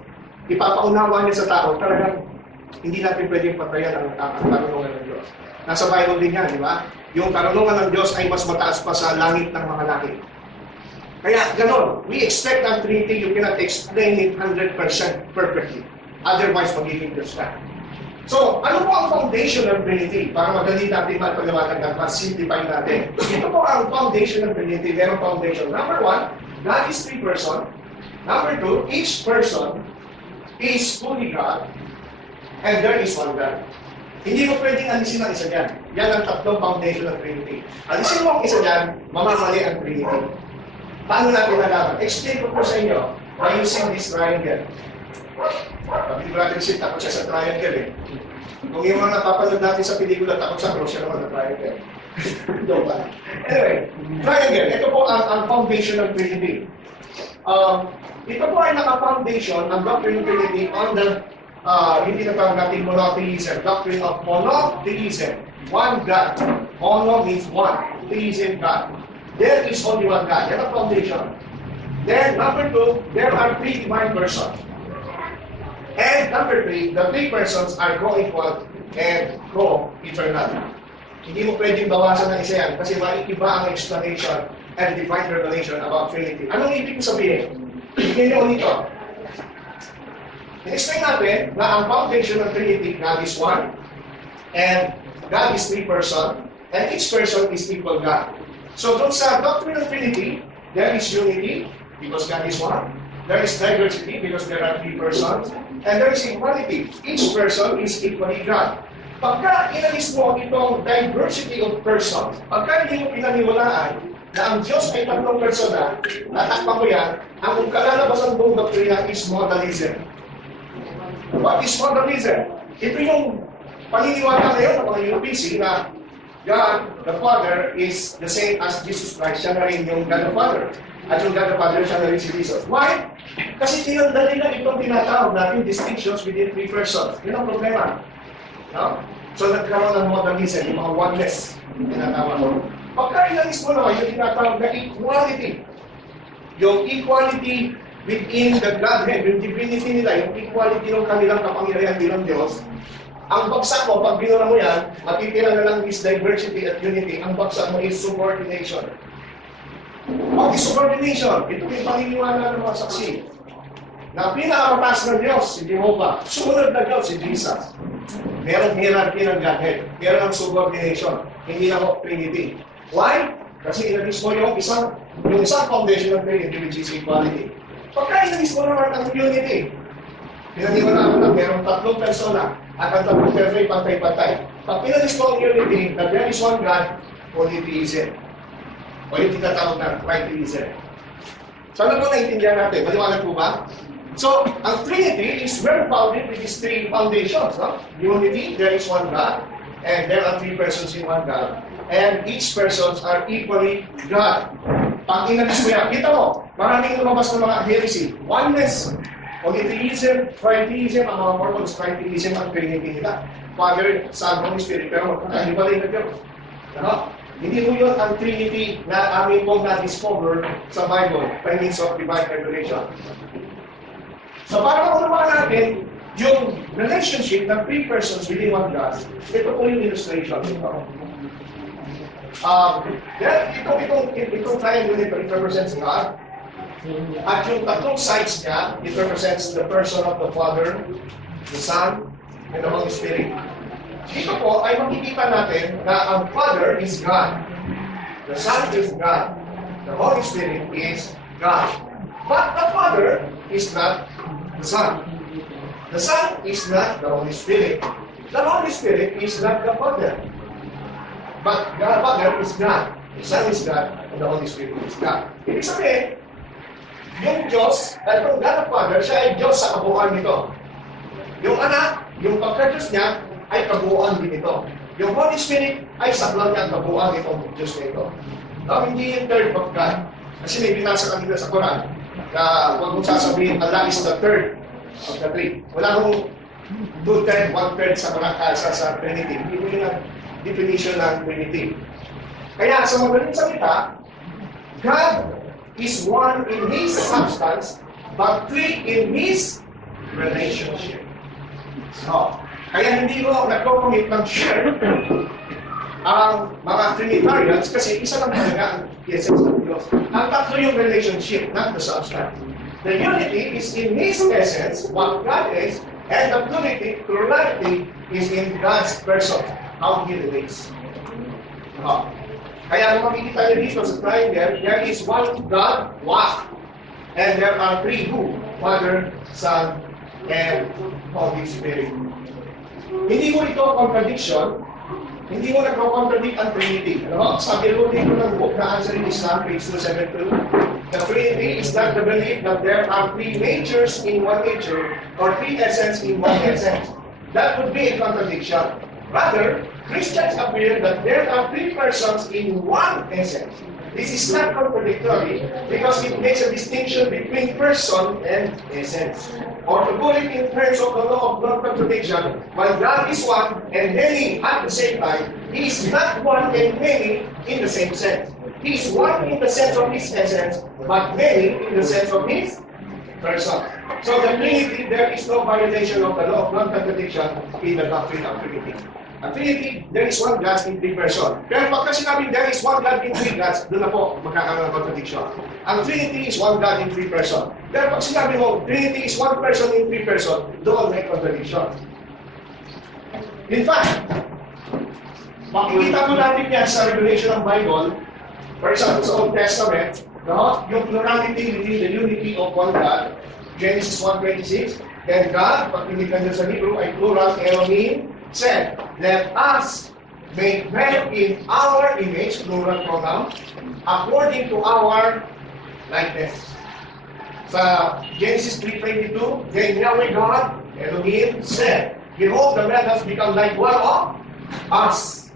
ipapaunawa niya sa tao, talagang hindi natin pwedeng patayan ang karunungan ng Diyos. Nasa Bible din yan, di ba? Yung karunungan ng Diyos ay mas mataas pa sa langit ng mga langit. Kaya, ganon, we expect ang Trinity, you cannot explain it 100% perfectly. Otherwise, magiging Diyos ka. So, ano po ang foundation ng Trinity? Para madali natin magpaliwanag at mas-simplify natin. Ito po ang foundation ng Trinity. Merong foundation. Number 1, God is three person. Number 2, each person is fully God. And there is one God. Hindi mo pwedeng alisin ang isa dyan. Yan ang tatlong foundation ng Trinity. Alisin mo ang isa dyan, mamamali ang Trinity. Paano natin nalaman? Explain ko po sa inyo by using this triangle. Sabi ni Brother Sid, takot siya sa triangle eh. Kung yung mga napapanood natin sa pelikula, takot sa cross siya naman na triangle. Anyway, triangle. Ito po ang foundation ng Trinity. Ito po ay naka-foundation ang doctrine of Trinity on the hindi na tawag natin monotheism. Doctrine of monotheism. One God. Mono means one. Theism, God. There is only one God. Yan ang foundation. Then, number 2, there are three divine persons. And number 3, the three persons are co-equal and co-eternal. Hindi mo pwedeng bawasan ng isa yan kasi maiiba ang explanation and divine revelation about Trinity. Anong ibig sabihin? Bigyan niyo ulit ito. I-explain natin na ang foundation ng Trinity, God is one, and God is three person, and each person is equal God. So, doon sa doctrine of Trinity, there is unity, because God is one. There is diversity, because there are three persons. And there is equality. Each person is equally God. Pagka inalis mo itong diversity of persons, pagka hindi mo pinaniwalaan na ang Diyos ay tatlong persona, natakpan mo yan, ang kalalabasan buong doktrina is modalism. What is modalism? Ito yung paniniwala ngayon ng mga UPC na God, the Father, is the same as Jesus Christ. Siya na rin yung God the Father. At yung God the Father, siya na rin si Jesus. Why? Kasi tinandali na itong tinatawag natin distinctions within three persons. Yun ang problema. No? So nagkaroon ng modalism, yung mga oneness, tinatawag ko. Pagka inalis mo naman yung tinatawag na equality. Yung equality within the Godhead, yung divinity nila, yung equality ng kanilang kapangyarihan bilang Diyos, ang bagsak mo, pag binura mo yan, matitira na lang is diversity at unity. Ang bagsak mo is subordination. What is subordination? Ito yung paniniwala ng mga saksi. Na pinakamataas ng Diyos, si Jehovah. Sumunod na Diyos, si Jesus. Merong hierarchy ng Godhead. Meron ang subordination. Hindi na ho Trinity. Why? Kasi inalis mo yung isang foundation ng Trinity, which is equality. Pagka inalis mo naman ang unity, pinaniwala ko na merong tatlong persona at ang tatlong persona ay pantay-pantay. Pag pinalis mo ang unity, that there is one God, polytheism. O yung tinatawag na tritheism. So ano po naiintindihan natin? Maliwanag po ba? So, ang Trinity is well founded with these three foundations. No? Unity, there is one God, and there are three persons in one God. And each persons are equally God. Pag inalis mo yan, kita mo, maraming lumabas ng mga heresy. Oneness. Polytheism, tritheism, ang mga Mormons, tritheism ang Trinity nila. Father, Son, Holy Spirit, pero magkakahibalay na Diyos. Ano? Hindi mo yun ang Trinity na amin pong na-discover sa Bible by means of divine revelation. So para makunawa natin yung relationship ng three persons within one God, ito po yung illustration nito. Itong triangle nito, it represents God. At yung tatlong sides niya, it represents the person of the Father, the Son, and the Holy Spirit. Dito po ay makikita natin na ang Father is God. The Son is God. The Holy Spirit is God. But the Father is not the Son. The Son is not the Holy Spirit. The Holy Spirit is not the Father. But the Father is God. The Son is God. And the Holy Spirit is God. Ibig sabihin, yung Diyos, at yung God the Father, siya ay Diyos sa kabuuan nito. Yung anak, yung pagka-Diyos niya, ay kabuuan din ito. Yung Holy Spirit ay sablon niya ang kabuuan nitong Diyos na ito. No, hindi yung third of God. Kasi may binasa kanila sa Quran na huwag mong sasabihin, Allah is the third of the three. Wala kong two-third, one-third sa Trinity. Hindi mo yun ang definition ng Trinity. Kaya sa magaling salita, God is one in His substance, but three in His relationship. So, kaya hindi ko nagko-commit ng share ang mga Trinitarians kasi isa lang talaga ang essence ng Diyos. Ang tatlo yung relationship, not the substance. The unity is in His essence, what God is, and the plurality is in God's person, how He relates. Kaya kung makikita niyo dito sa triangle, there is one God, Wah. And there are three who? Father, Son, and Holy Spirit. Hindi mo ito contradiction, hindi mo nagko-contradict ang Trinity. Ano? Sabi mo dito ng book na Answering Islam, page 272, the Trinity is not the belief that there are three natures in one nature or three essence in one essence. That would be a contradiction. Rather, Christians appear that there are three persons in one essence. This is not contradictory because it makes a distinction between person and essence. Or to put it in terms of the law of non-contradiction, while God is one and many at the same time, He is not one and many in the same sense. He is one in the sense of His essence, but many in the sense of His person. So the Trinity, there is no violation of the law of non-contradiction in the doctrine of Trinity. Ang Trinity, there is one God in three persons. Pero pagka sinabing there is one God in three gods, doon na po magkakaroon ng contradiction. Ang Trinity is one God in three persons. Pero pag sinabi mo, Trinity is one person in three persons, doon may contradiction. In fact, makikita mo natin yan sa Revelation ng Bible, for example, sa Old Testament, no? Yung plurality within the unity of one God, Genesis 1:26, then God, pag tinigan nyo sa Hebrew, ay plural, Elohim, said, let us make man in our image, plural pronoun, according to our likeness. Sa Genesis 3:22, then Yahweh God, Elohim, said, behold, the man has become like one of us,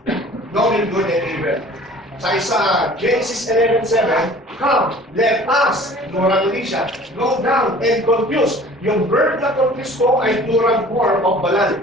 knowing good and evil. Sa isa, Genesis 11:7, come, let us, plural ulit siya, go down and confuse. Yung verb na confuse ko ay plural form of balal.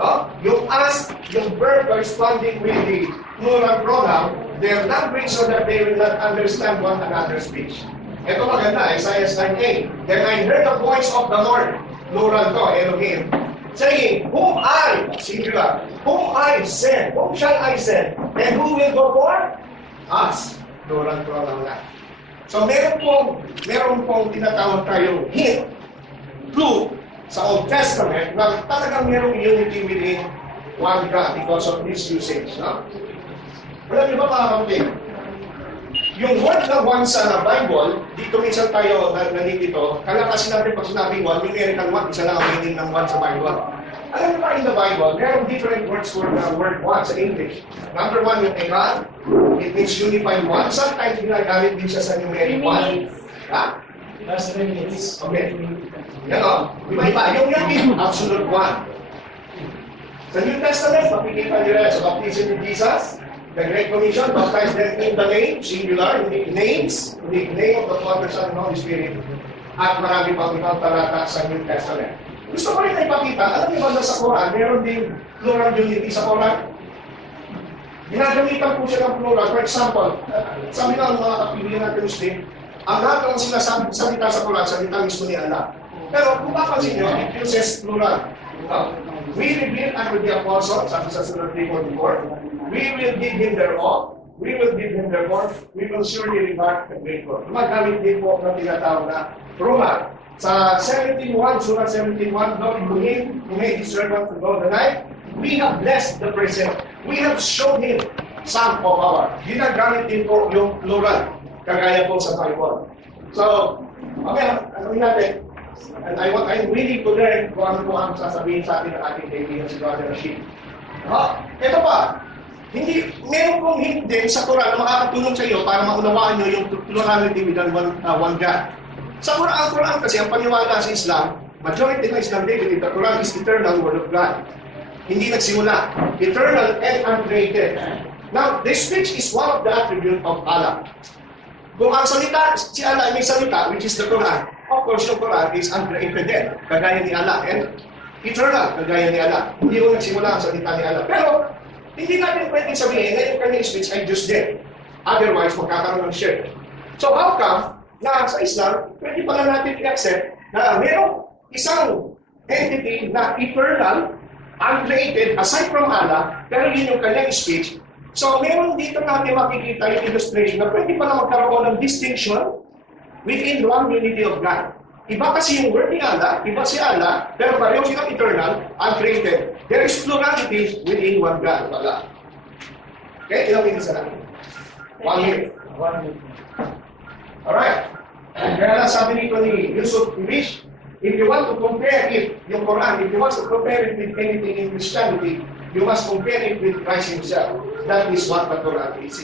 No? Yung us, yung verb corresponding with the plural pronoun, their language so that they will not understand one another's speech. Ito maganda, Isaiah 9:8. Then I heard the voice of the Lord, plural to, Elohim, saying, whom I, singular, whom I send, whom shall I send, and who will go for? Us, plural pronoun na. So meron pong tinatawag tayong hint, clue, sa Old Testament na talagang merong unity within one God because of this usage. No? Alam niyo ba mga kapatid? Yung word na one sa Bible, dito minsan tayo nandito, kaya kasi natin pag sinabing one, numerical one, isa lang ang meaning ng one sa Bible. Alam niyo ba in the Bible, merong different words for the word one sa English. Number one, yung echad, it means unified one. Sometimes ginagamit din siya sa numeric one. Ha? Last 3 minutes. Okay. Yan o. Iba-iba. Yung yun, absolute one. Sa New Testament, makikita nyo rin sa baptism of Jesus, the Great Commission, baptize them in the name, singular, in the names, in the name of the Father, Son, and Holy Spirit. at marami pang ibang talata sa New Testament. Gusto ko rin na ipakita, alam niyo ba na sa Quran, meron din plural unity sa Quran? Ginagamitan po siya ng plural. For example, sabi ng mga kapilihan natin Muslim, ang lahat ng salita sa Quran, salita mismo ni Allah. Pero kung papansin nyo, it uses plural. We reveal unto the apostles, sabi sa Surah 3:44, we will give him their all. We will give him their all. We will surely regard the grateful. Magamit din po ng tinatawag na plural. Sa 17:1, Surah 17:1, Lord, to him who made his servant to go the night, we have blessed the present. We have shown him some of our. Ginagamit din po yung plural, kagaya po sa Bible. So, okay, ano natin? And I'm willing to learn kung ano po ang sasabihin sa atin ng ating kaibigan si Brother Rashid. Ito pa, meron pong hint din sa Quran na makakatulong sa iyo para maunawaan nyo yung plurality within one God. Sa Quran kasi, ang paniwala sa Islam, majority ng Islam din, the Quran is eternal word of God. Hindi nagsimula. Eternal and uncreated. Now, this speech is one of the attributes of Allah. Kung ang salita, si Allah ay may salita, which is the Quran, of course, yung Quran is uncreated din, kagaya ni Allah, and eternal, kagaya ni Allah. Hindi mo nagsimula ang salita ni Allah. Pero, hindi natin pwedeng sabihin na yung kanyang speech ay Diyos din. Otherwise, magkakaroon ng shirk. So, how come na sa Islam, pwede pala natin i-accept na mayroong isang entity na eternal, uncreated, aside from Allah, pero yun yung kanyang speech. So, meron dito natin makikita yung illustration na pwede pala magkaroon ng distinction within one unity of God. Iba kasi yung word ni Allah, iba si Allah, pero pareho silang eternal, uncreated. There is plurality within one God. Wala. Okay, ilang minutes na natin? 1 minute. Alright. Kaya na sabi nito ni Yusuf Irish, if you want to compare it, yung Quran, if you want to compare it with anything in Christianity, you must compare it with Christ Himself. That is what the Quran is.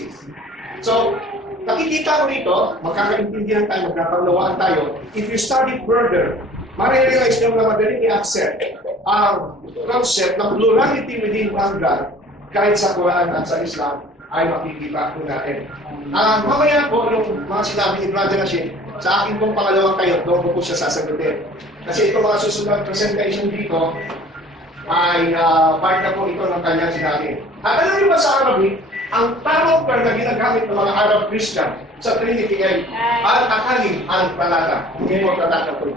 So, nakikita ko rito, magkakaintindihan tayo, magkakaunawaan tayo. If you study further, marirealize nyo na madaling i-accept ang concept ng plurality within one God, kahit sa Quran at sa Islam, ay makikita ko natin. Mamaya po, yung mga sinabi ni Brother Rashid, sa akin pong pangalawang kayo, doon ko po siya sasagutin. Kasi itong mga susunod presentation dito, ay part na po ito ng kanyang sinabi. At alam niyo ba sa Arabic, ang tamang term na ginagamit ng mga Arab Christian sa Trinity ay al-akalim al-talata. Hindi mo talata po.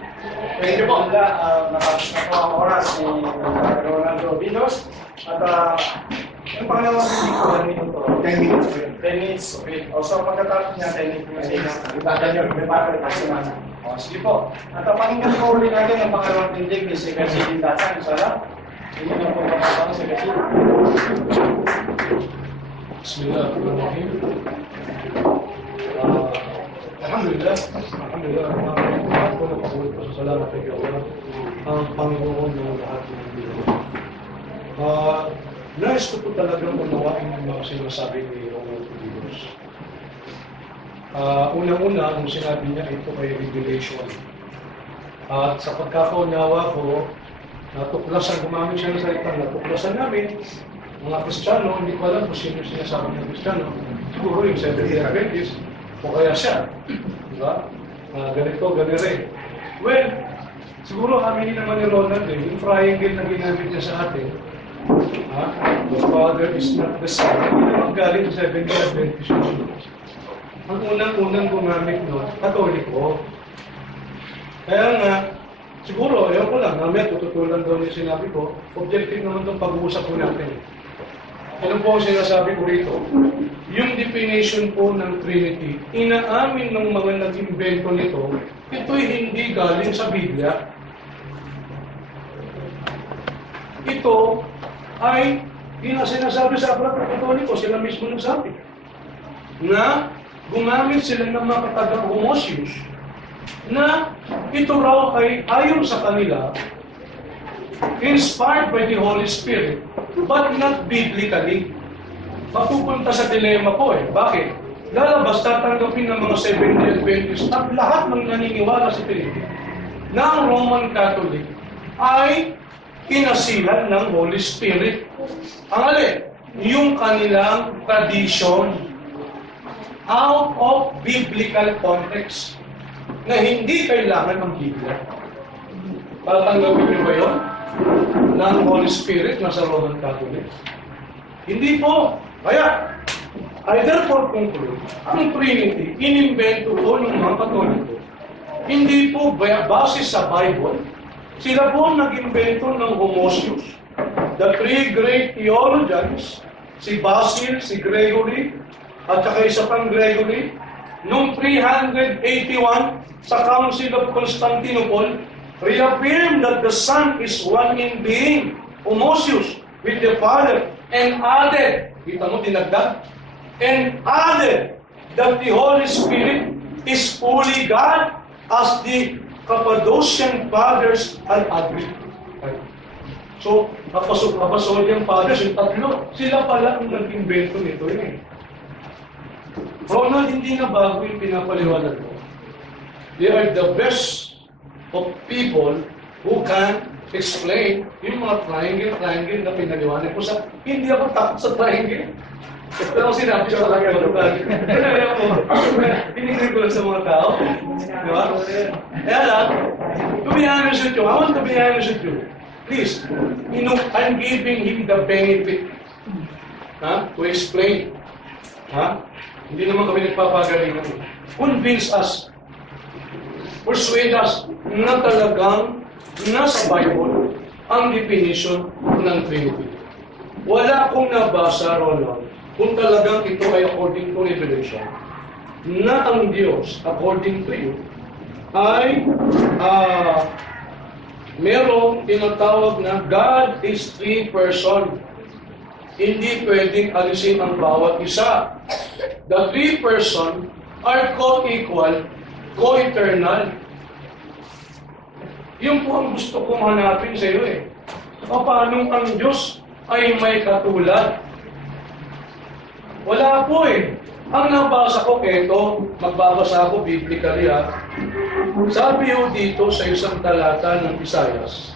Thank you po. Nakapos na po ang oras ni Ronaldo Vinos. At yung pangalawang video, 10 minutes. 10 minutes. Okay. Also, pagkatapos niya, 10 minutes na siya. Ibata niyo, ibata niyo kasi man. Sige po. At pakinggan po ulit natin ang pangalawang tindig ni si Kasi Dindasan. Inshallah. Hindi na po kapasang si Kasi. Bismillahirrahmanirrahim. Alhamdulillah. Alhamdulillah. Salamat kay Allah. Ang Panginoon ng lahat ng Diyos. Nais ko po talagang unawain ang mga sinasabi ni Ronaldo Diyos. Una-una, ang sinabi niya, ito ay revelation. At sa pagkakaunawa ko, natuklasan, gumamit siya ng salita, natuklasan namin, mga Kristiyano, hindi ko alam kung sino sinasabi ng Kristiyano. Siguro yung Seventh-day Adventist, o kaya siya. Diba? Ganito, ganito rin. Well, siguro aminin naman ni Ronald, yung triangle na ginamit niya sa atin, the Father is not the Son, hindi naman galing sa Seventh-day Adventist. Ang unang-unang gumamit nun, Katoliko. Kaya nga, siguro, ayaw ko lang, mamaya tututulan daw niya sinabi ko, objective naman itong pag-uusap ko natin. Ano po ang sinasabi ko rito? Yung definition po ng Trinity, inaamin ng mga nag-invento nito, ito'y hindi galing sa Biblia. Ito ay sinasabi sa Aklat ng Katoliko, sila mismo nagsabi, na gumamit sila ng mga taga-Homosius, na ito raw ay ayon sa kanila, inspired by the Holy Spirit, but not biblically. Mapupunta sa dilema ko Bakit? Lalabas tatanggapin ng mga Seventh-day Adventists at lahat ng naniniwala sa Trinity na ang Roman Catholic ay pinasilan ng Holy Spirit. Ang alin? Yung kanilang tradition out of biblical context. na hindi kailangan ng Biblia. Tatanggapin niyo ba yun? Na ang Holy Spirit nasa Roman Catholic? Hindi po. Kaya, I therefore conclude, ang Trinity, inimbento po ng mga Katoliko. Hindi po base sa Bible. Sila po nag-invento ng Homosius. The three great theologians, si Basil, si Gregory, at saka isa pang Gregory, noong 381 sa Council of Constantinople, reaffirmed that the Son is one in being, Homosius, with the Father, and added, kita mo, dinagdag, and added that the Holy Spirit is fully God as the Cappadocian Fathers had agreed. So, Cappadocian Fathers, yung tatlo, sila pala ang nag-invento nito yun eh. Ronald, hindi na bago yung pinapaliwanag ko. They are the best of people who can explain yung mga triangle na pinaliwanag ko sa, hindi ako takot sa triangle. Pero sinabi siya talaga ng triangle. Pinigil ko lang sa mga tao. Di ba? Kaya lang, to be honest with you, I want to be honest with you. Please, I'm giving him the benefit to explain. Hindi naman kami nagpapagalingan. Convince us, persuade us na talagang nasa Bible ang definition ng Trinity. Wala akong nabasa, Ronald, kung talagang ito ay according to Revelation, na ang Diyos, according to you, ay merong tinatawag na God is three person. Hindi pwedeng alisin ang bawat isa. The three person are co-equal, co-eternal. Yun po ang gusto kong hanapin sa iyo eh. Paano ang Diyos ay may katulad? Wala po eh. Ang nabasa ko, eto, magbabasa ako biblically ha. Sabi ho dito sa isang talata ng Isaias.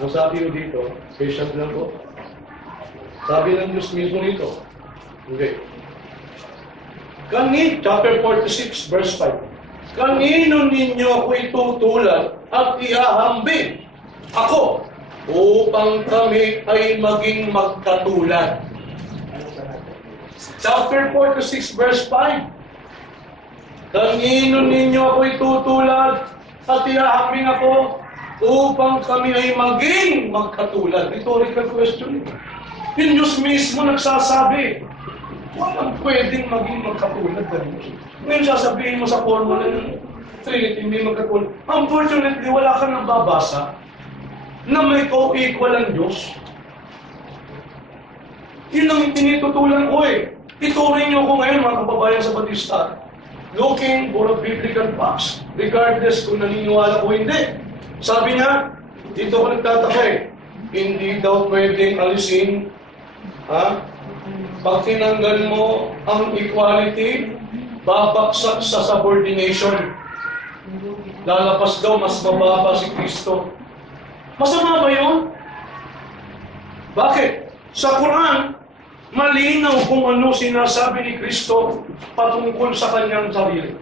Ang sabi ho dito, patient lang po. Sabi ng Diyos mismo nito. Okay. Chapter 46, verse 5. Kanino ninyo ako itutulad at ihahambing ako upang kami ay maging magkatulad? Chapter 46, verse 5. Kanino ninyo ako itutulad at ihahambing ako upang kami ay maging magkatulad? Rhetorical question. Yung Diyos mismo nagsasabi, walang pwedeng maging magkatulad na Diyos. Ngayon sasabihin mo sa formula ng Trinity, hindi magkatulad. Unfortunately, wala ka nang babasa na may co-equal ang Diyos. Yun ang tinitutulan ko eh. Ituring niyo ko ngayon, mga kababayan sa Batista, looking for a biblical facts, regardless kung naniniwala ko hindi. Sabi niya, dito ko nagtataka eh, hindi daw pwedeng alisin, pag tinanggal mo ang equality, babaksak sa subordination. Lalapas daw, mas mababa si Kristo. Masama ba yun? Bakit? Sa Quran, malinaw kung ano sinasabi ni Kristo patungkol sa kanyang sarili.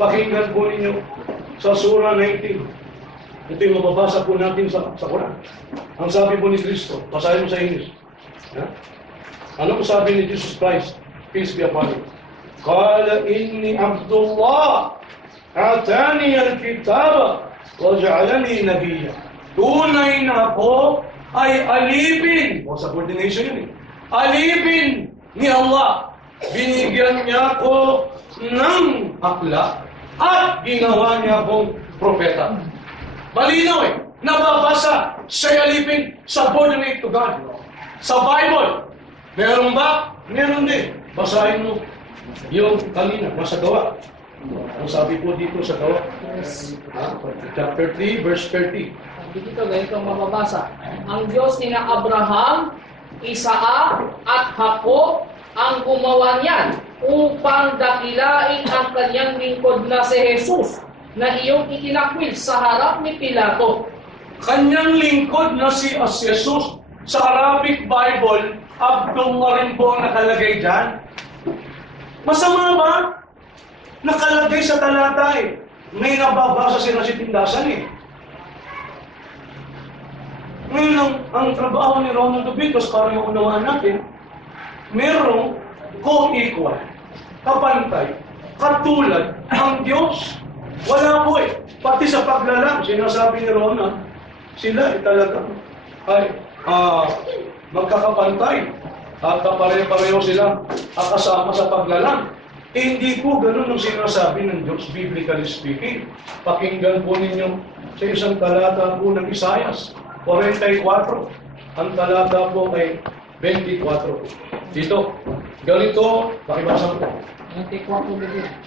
Pakinggan po ninyo sa Surah 19. Ito yung mababasa po natin sa Quran. Ang sabi po ni Kristo, basahin mo sa English. Ano po sabi ni Jesus Christ? Peace be upon him. Qala inni Abdullah atani al-kitaba wa ja'alani nabiyya. Tunay na ako ay alipin. O subordination yun eh. Alipin ni Allah. Binigyan niya ako ng akla at ginawa niya akong propeta. Malinaw eh. Nababasa siya alipin, subordinate to God. Sa Bible, meron ba? Meron din. Basahin mo yung kanina, nasa gawa. Ang sabi po dito sa gawa. Chapter 3, verse 30. Dito ganito ang mababasa. Ang Diyos ni na Abraham, Isaac at Jacob ang gumawa niyan upang dakilain ang kanyang lingkod na si Jesus na iyong itinakwil sa harap ni Pilato. Kanyang lingkod na si Jesus sa Arabic Bible, Abdullah rin po ang nakalagay dyan. Masama ba? Nakalagay sa talata eh. May nababasa sila si Tindasan eh. Ngayon, ang trabaho ni Ronald Dubitos, para maunawaan natin, merong co-equal, kapantay, katulad ang Diyos. Wala po eh. Pati sa paglalang, sinasabi ni Ronald, sila talaga ay magkakapantay at pare-pareho silang kasama sa paglalang. Hindi po ganun ang sinasabi ng Diyos, biblically speaking. Pakinggan po ninyo sa isang talata po ng Isaias, 44. Ang talata po ay 24. Dito, ganito, pakibasa mo.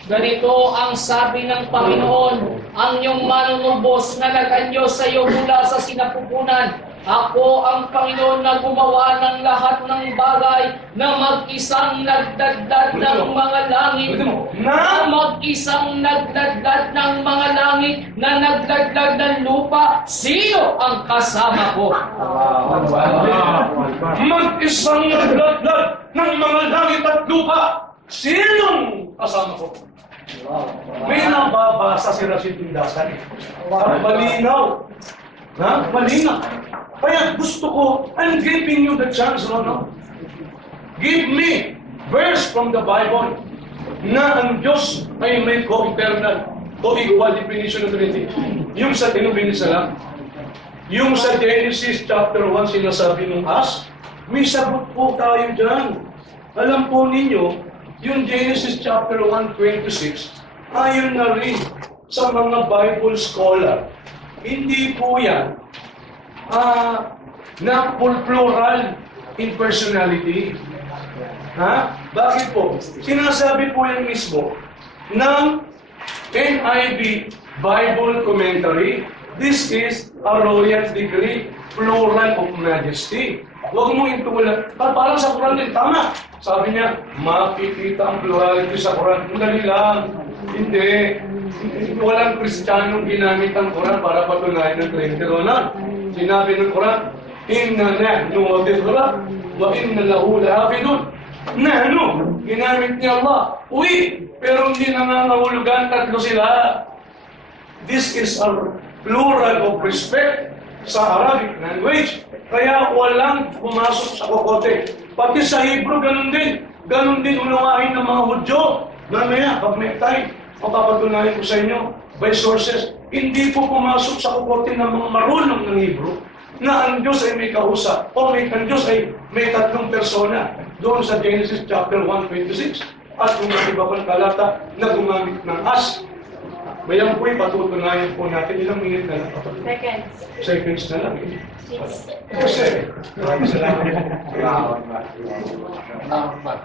Ganito ang sabi ng Panginoon, ang iyong manunubos na naganyo sa iyo mula sa sinapupunan. Ako ang Panginoon na gumawa ng lahat ng bagay na mag-isang nagdadlad ng mga langit. Na mag-isang nagdadlad ng mga langit na nagdadlad ng lupa. Sino ang kasama ko? Mag-isang nagdadlad ng mga langit at lupa. Sinong kasama ko? May nababasa si Rashid Tindasan. Malinaw. Malinaw. Kaya gusto ko, I'm giving you the chance, no? Give me verse from the Bible na ang Diyos ay may co-eternal, co-equal definition of Trinity. Yung sa tinubinisa lang. Yung sa Genesis chapter 1 sinasabi ng as, may sagot po tayo dyan. Alam po ninyo, yung Genesis chapter 1:26, ayon na rin sa mga Bible scholar, hindi po yan na plural in personality. Bakit po? Sinasabi po yan mismo ng NIV Bible Commentary, this is a royal degree, plural of majesty. Huwag mo itulan. Parang sa Quran din, tama. Sabi niya, makikita ang plurality sa Quran. Dali lang. Hindi. Walang Kristiyanong ginamit ang Quran para patunayan ng Trinity. Sinabi ng Quran, inna nahnu wadidra wa inna lahu lahafidun. Nahnu, ginamit ni Allah. Uy, pero hindi nangangahulugan, tatlo sila. This is a plural of respect sa Arabic language. Kaya walang pumasok sa kokote. Pati sa Hebrew, ganun din. Ganun din unawain ng mga Hudyo. Mamaya, pag may time, mapapatunayan ko sa inyo, by sources, hindi po pumasok sa kokote ng mga marunong ng Hebrew na ang Diyos ay may kausap o ang Diyos ay may tatlong persona doon sa Genesis chapter 1:26 at yung iba pang talata na gumamit ng as. Bayan po'y patutunayan po natin. Ilang minute na lang? Seconds na lang. Kasi, maraming salamat.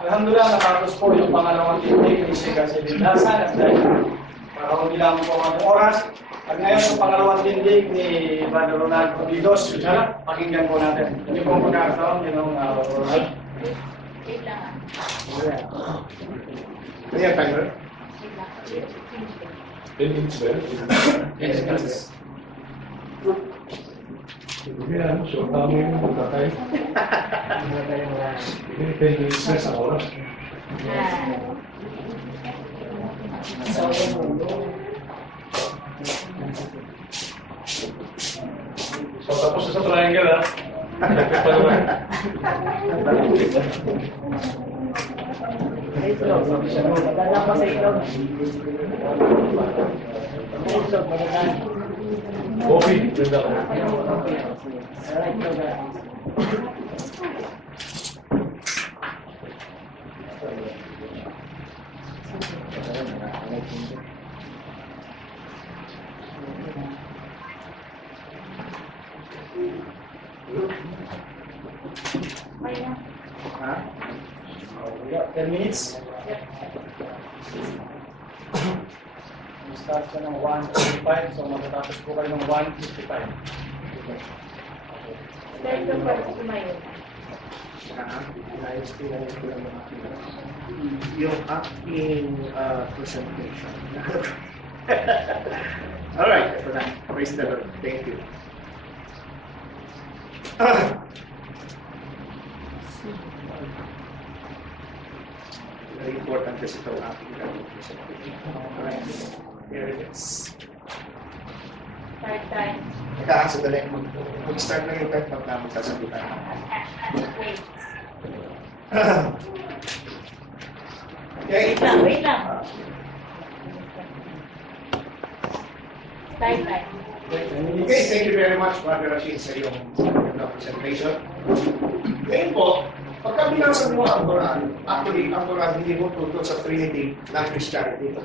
Alhamdulillah, natapos po yung pangalawang tindig ni Sika Silindasan at dahil para hindi lang po ang oras. At ngayon yung pangalawang tindig ni Brother Ronald Dubitos, sana pakinggan po natin. Hindi po magkakaroon yung Ronald. Ayan, timer. 10 minutes ba yun? Yes. Kaya, so, tama yung magkakay. 10 minutes na sa oras. So, tapos na sa triangle, ha? Nagpit pa naman. Coffee, ganda ko. We got 10 minutes. Start ka ng 1:55, so matatapos po kayo ng 1:55. Yung aking presentation. Alright, ito na. Praise the Lord. Thank you. Very important kasi ito ang ating gagawin. Here it is. Third time. Teka, sandali. Mag-start na yung time na magsasagutan. Wait. Okay? Wait lang. Third time. Okay, thank you very much, Brother Rashid, sa iyong presentation. Ngayon po, pagka binasa mo ang Quran, actually, ang Quran hindi mo tutol sa Trinity ng Christianity.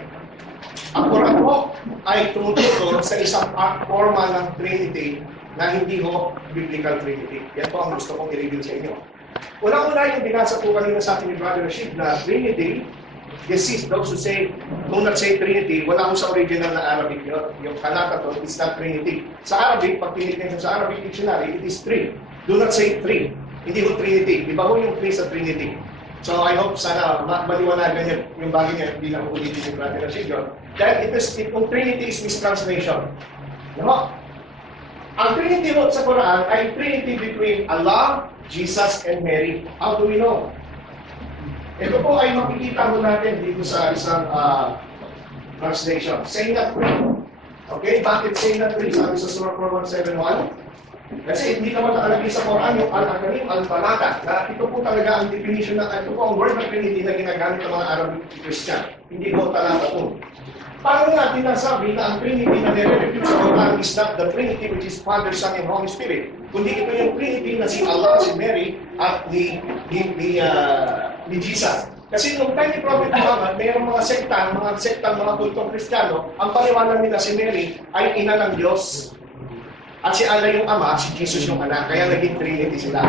Ang Quran po ay tumututo sa isang forma ng Trinity na hindi ho biblical Trinity. Yan po ang gusto kong i-reveal sa inyo. Unang-una yung binasa po kanina sa ating ni Brother Rashid na Trinity, yes, those who say, do not say Trinity, wala ko sa original na Arabic yun. Yung kalataton, it's not Trinity. Sa Arabic, pag tinignan sa Arabic dictionary, it is three. Do not say three. Hindi ko Trinity. Di ba ho yung three sa Trinity? So I hope sana maliwanagan yung bagay niya, hindi na ulitin yung Brother Rashid yun. Dahil kung Trinity is mistranslation. No? Ang Trinity ho sa Quran ay Trinity between Allah, Jesus, and Mary. How do we know? Ito po ay makikita mo natin dito sa isang translation. Say not three. Okay? Bakit say not three? Sabi sa Surah 4171. Kasi hindi naman nakalagay sa Quran yung al-akarim, al-talata. Na ito po talaga ang definition na ito po ang word ng Trinity na ginagamit ng mga Arabic Christian. Hindi po talata po. Paano natin nasabi na ang Trinity na nire-refute sa Quran is not the Trinity which is Father, Son, and Holy Spirit. Kundi ito yung Trinity na si Allah, si Mary, at ni Jesus. Kasi nung time ni Prophet Muhammad, mayroong mga sektang mga kultong Kristiyano, ang paniwala nila si Mary ay ina ng Diyos. At si Allah yung ama, si Jesus yung anak. Kaya naging Trinity sila.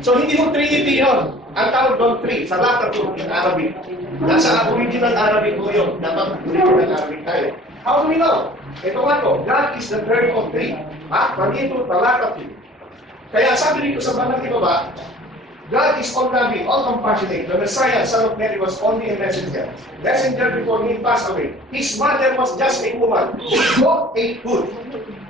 So hindi mo Trinity yun. Ang tawag doon three, sa lahat in Arabic. Nasa original Arabic mo yun. Dapat original Arabic tayo. How do we know? Ito nga to, God is the third of three. Pagito, talata three. Kaya sabi dito sa banal ito ba, God is all-loving, all-compassionate. The Messiah, Son of Mary, was only a messenger. Messenger before he passed away. His mother was just a woman. He got a good.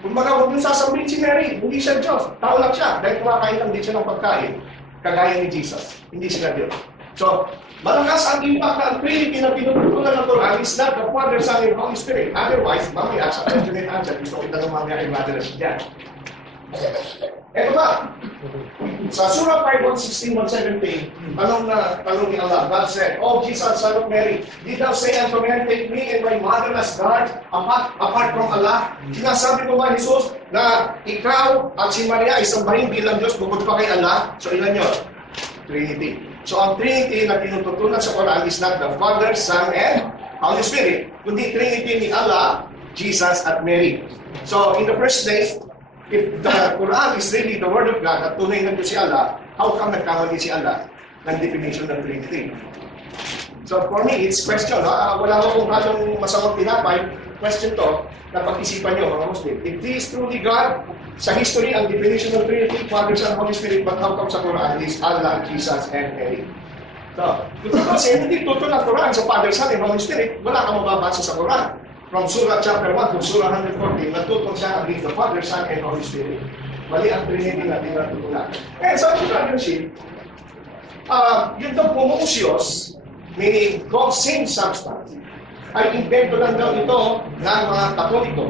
Kung mga huwag yung sasabihin si Mary, hindi siya Diyos. Tao lang siya. Dahil kumakain lang din siya ng pagkain. Kagaya ni Jesus. Hindi sila Diyos. So, malakas ang impact ng Trinity na pinututunan ng Quran is not the Father, Son, and Holy Spirit. Otherwise, mamaya sa question and answer, gusto kita ng mamaya ay madalas dyan. Eto ba? Sa Surah 5:116-117, tanong ni Allah, God said, "O Jesus, Son of Mary, did thou say unto men, take me and my mother as God, apart from Allah?" Sinasabi ko ba, Jesus, na ikaw at si Maria ay sambahin bilang Diyos bukod pa kay Allah? So ilan yun? Trinity. So ang Trinity na tinututunan sa Quran is not the Father, Son, and Holy Spirit, kundi Trinity ni Allah, Jesus, at Mary. So in the first place, if the Quran is really the Word of God at tunay na Diyos si Allah, how come nagkamali si Allah ng definition ng Trinity? So for me, it's question. Wala akong halong masamang tinapay. Question to, na pag-isipan nyo mga Muslim. If this is truly God, sa history, ang definition ng Trinity, Father, Son, Holy Spirit, but how come sa Quran is Allah, Jesus, and Mary? So, kasi hindi tutol ang Quran sa Father, Son, and Holy Spirit, wala kang mababasa sa Quran. From Surah chapter 1 to Surah 114, natutong siya with the Father, Son, and Holy Spirit. Mali ang Trinity natin natutunan. And sa Trinity, yung daw homoousios, meaning God same substance, ay invento lang daw ito ng mga Katoliko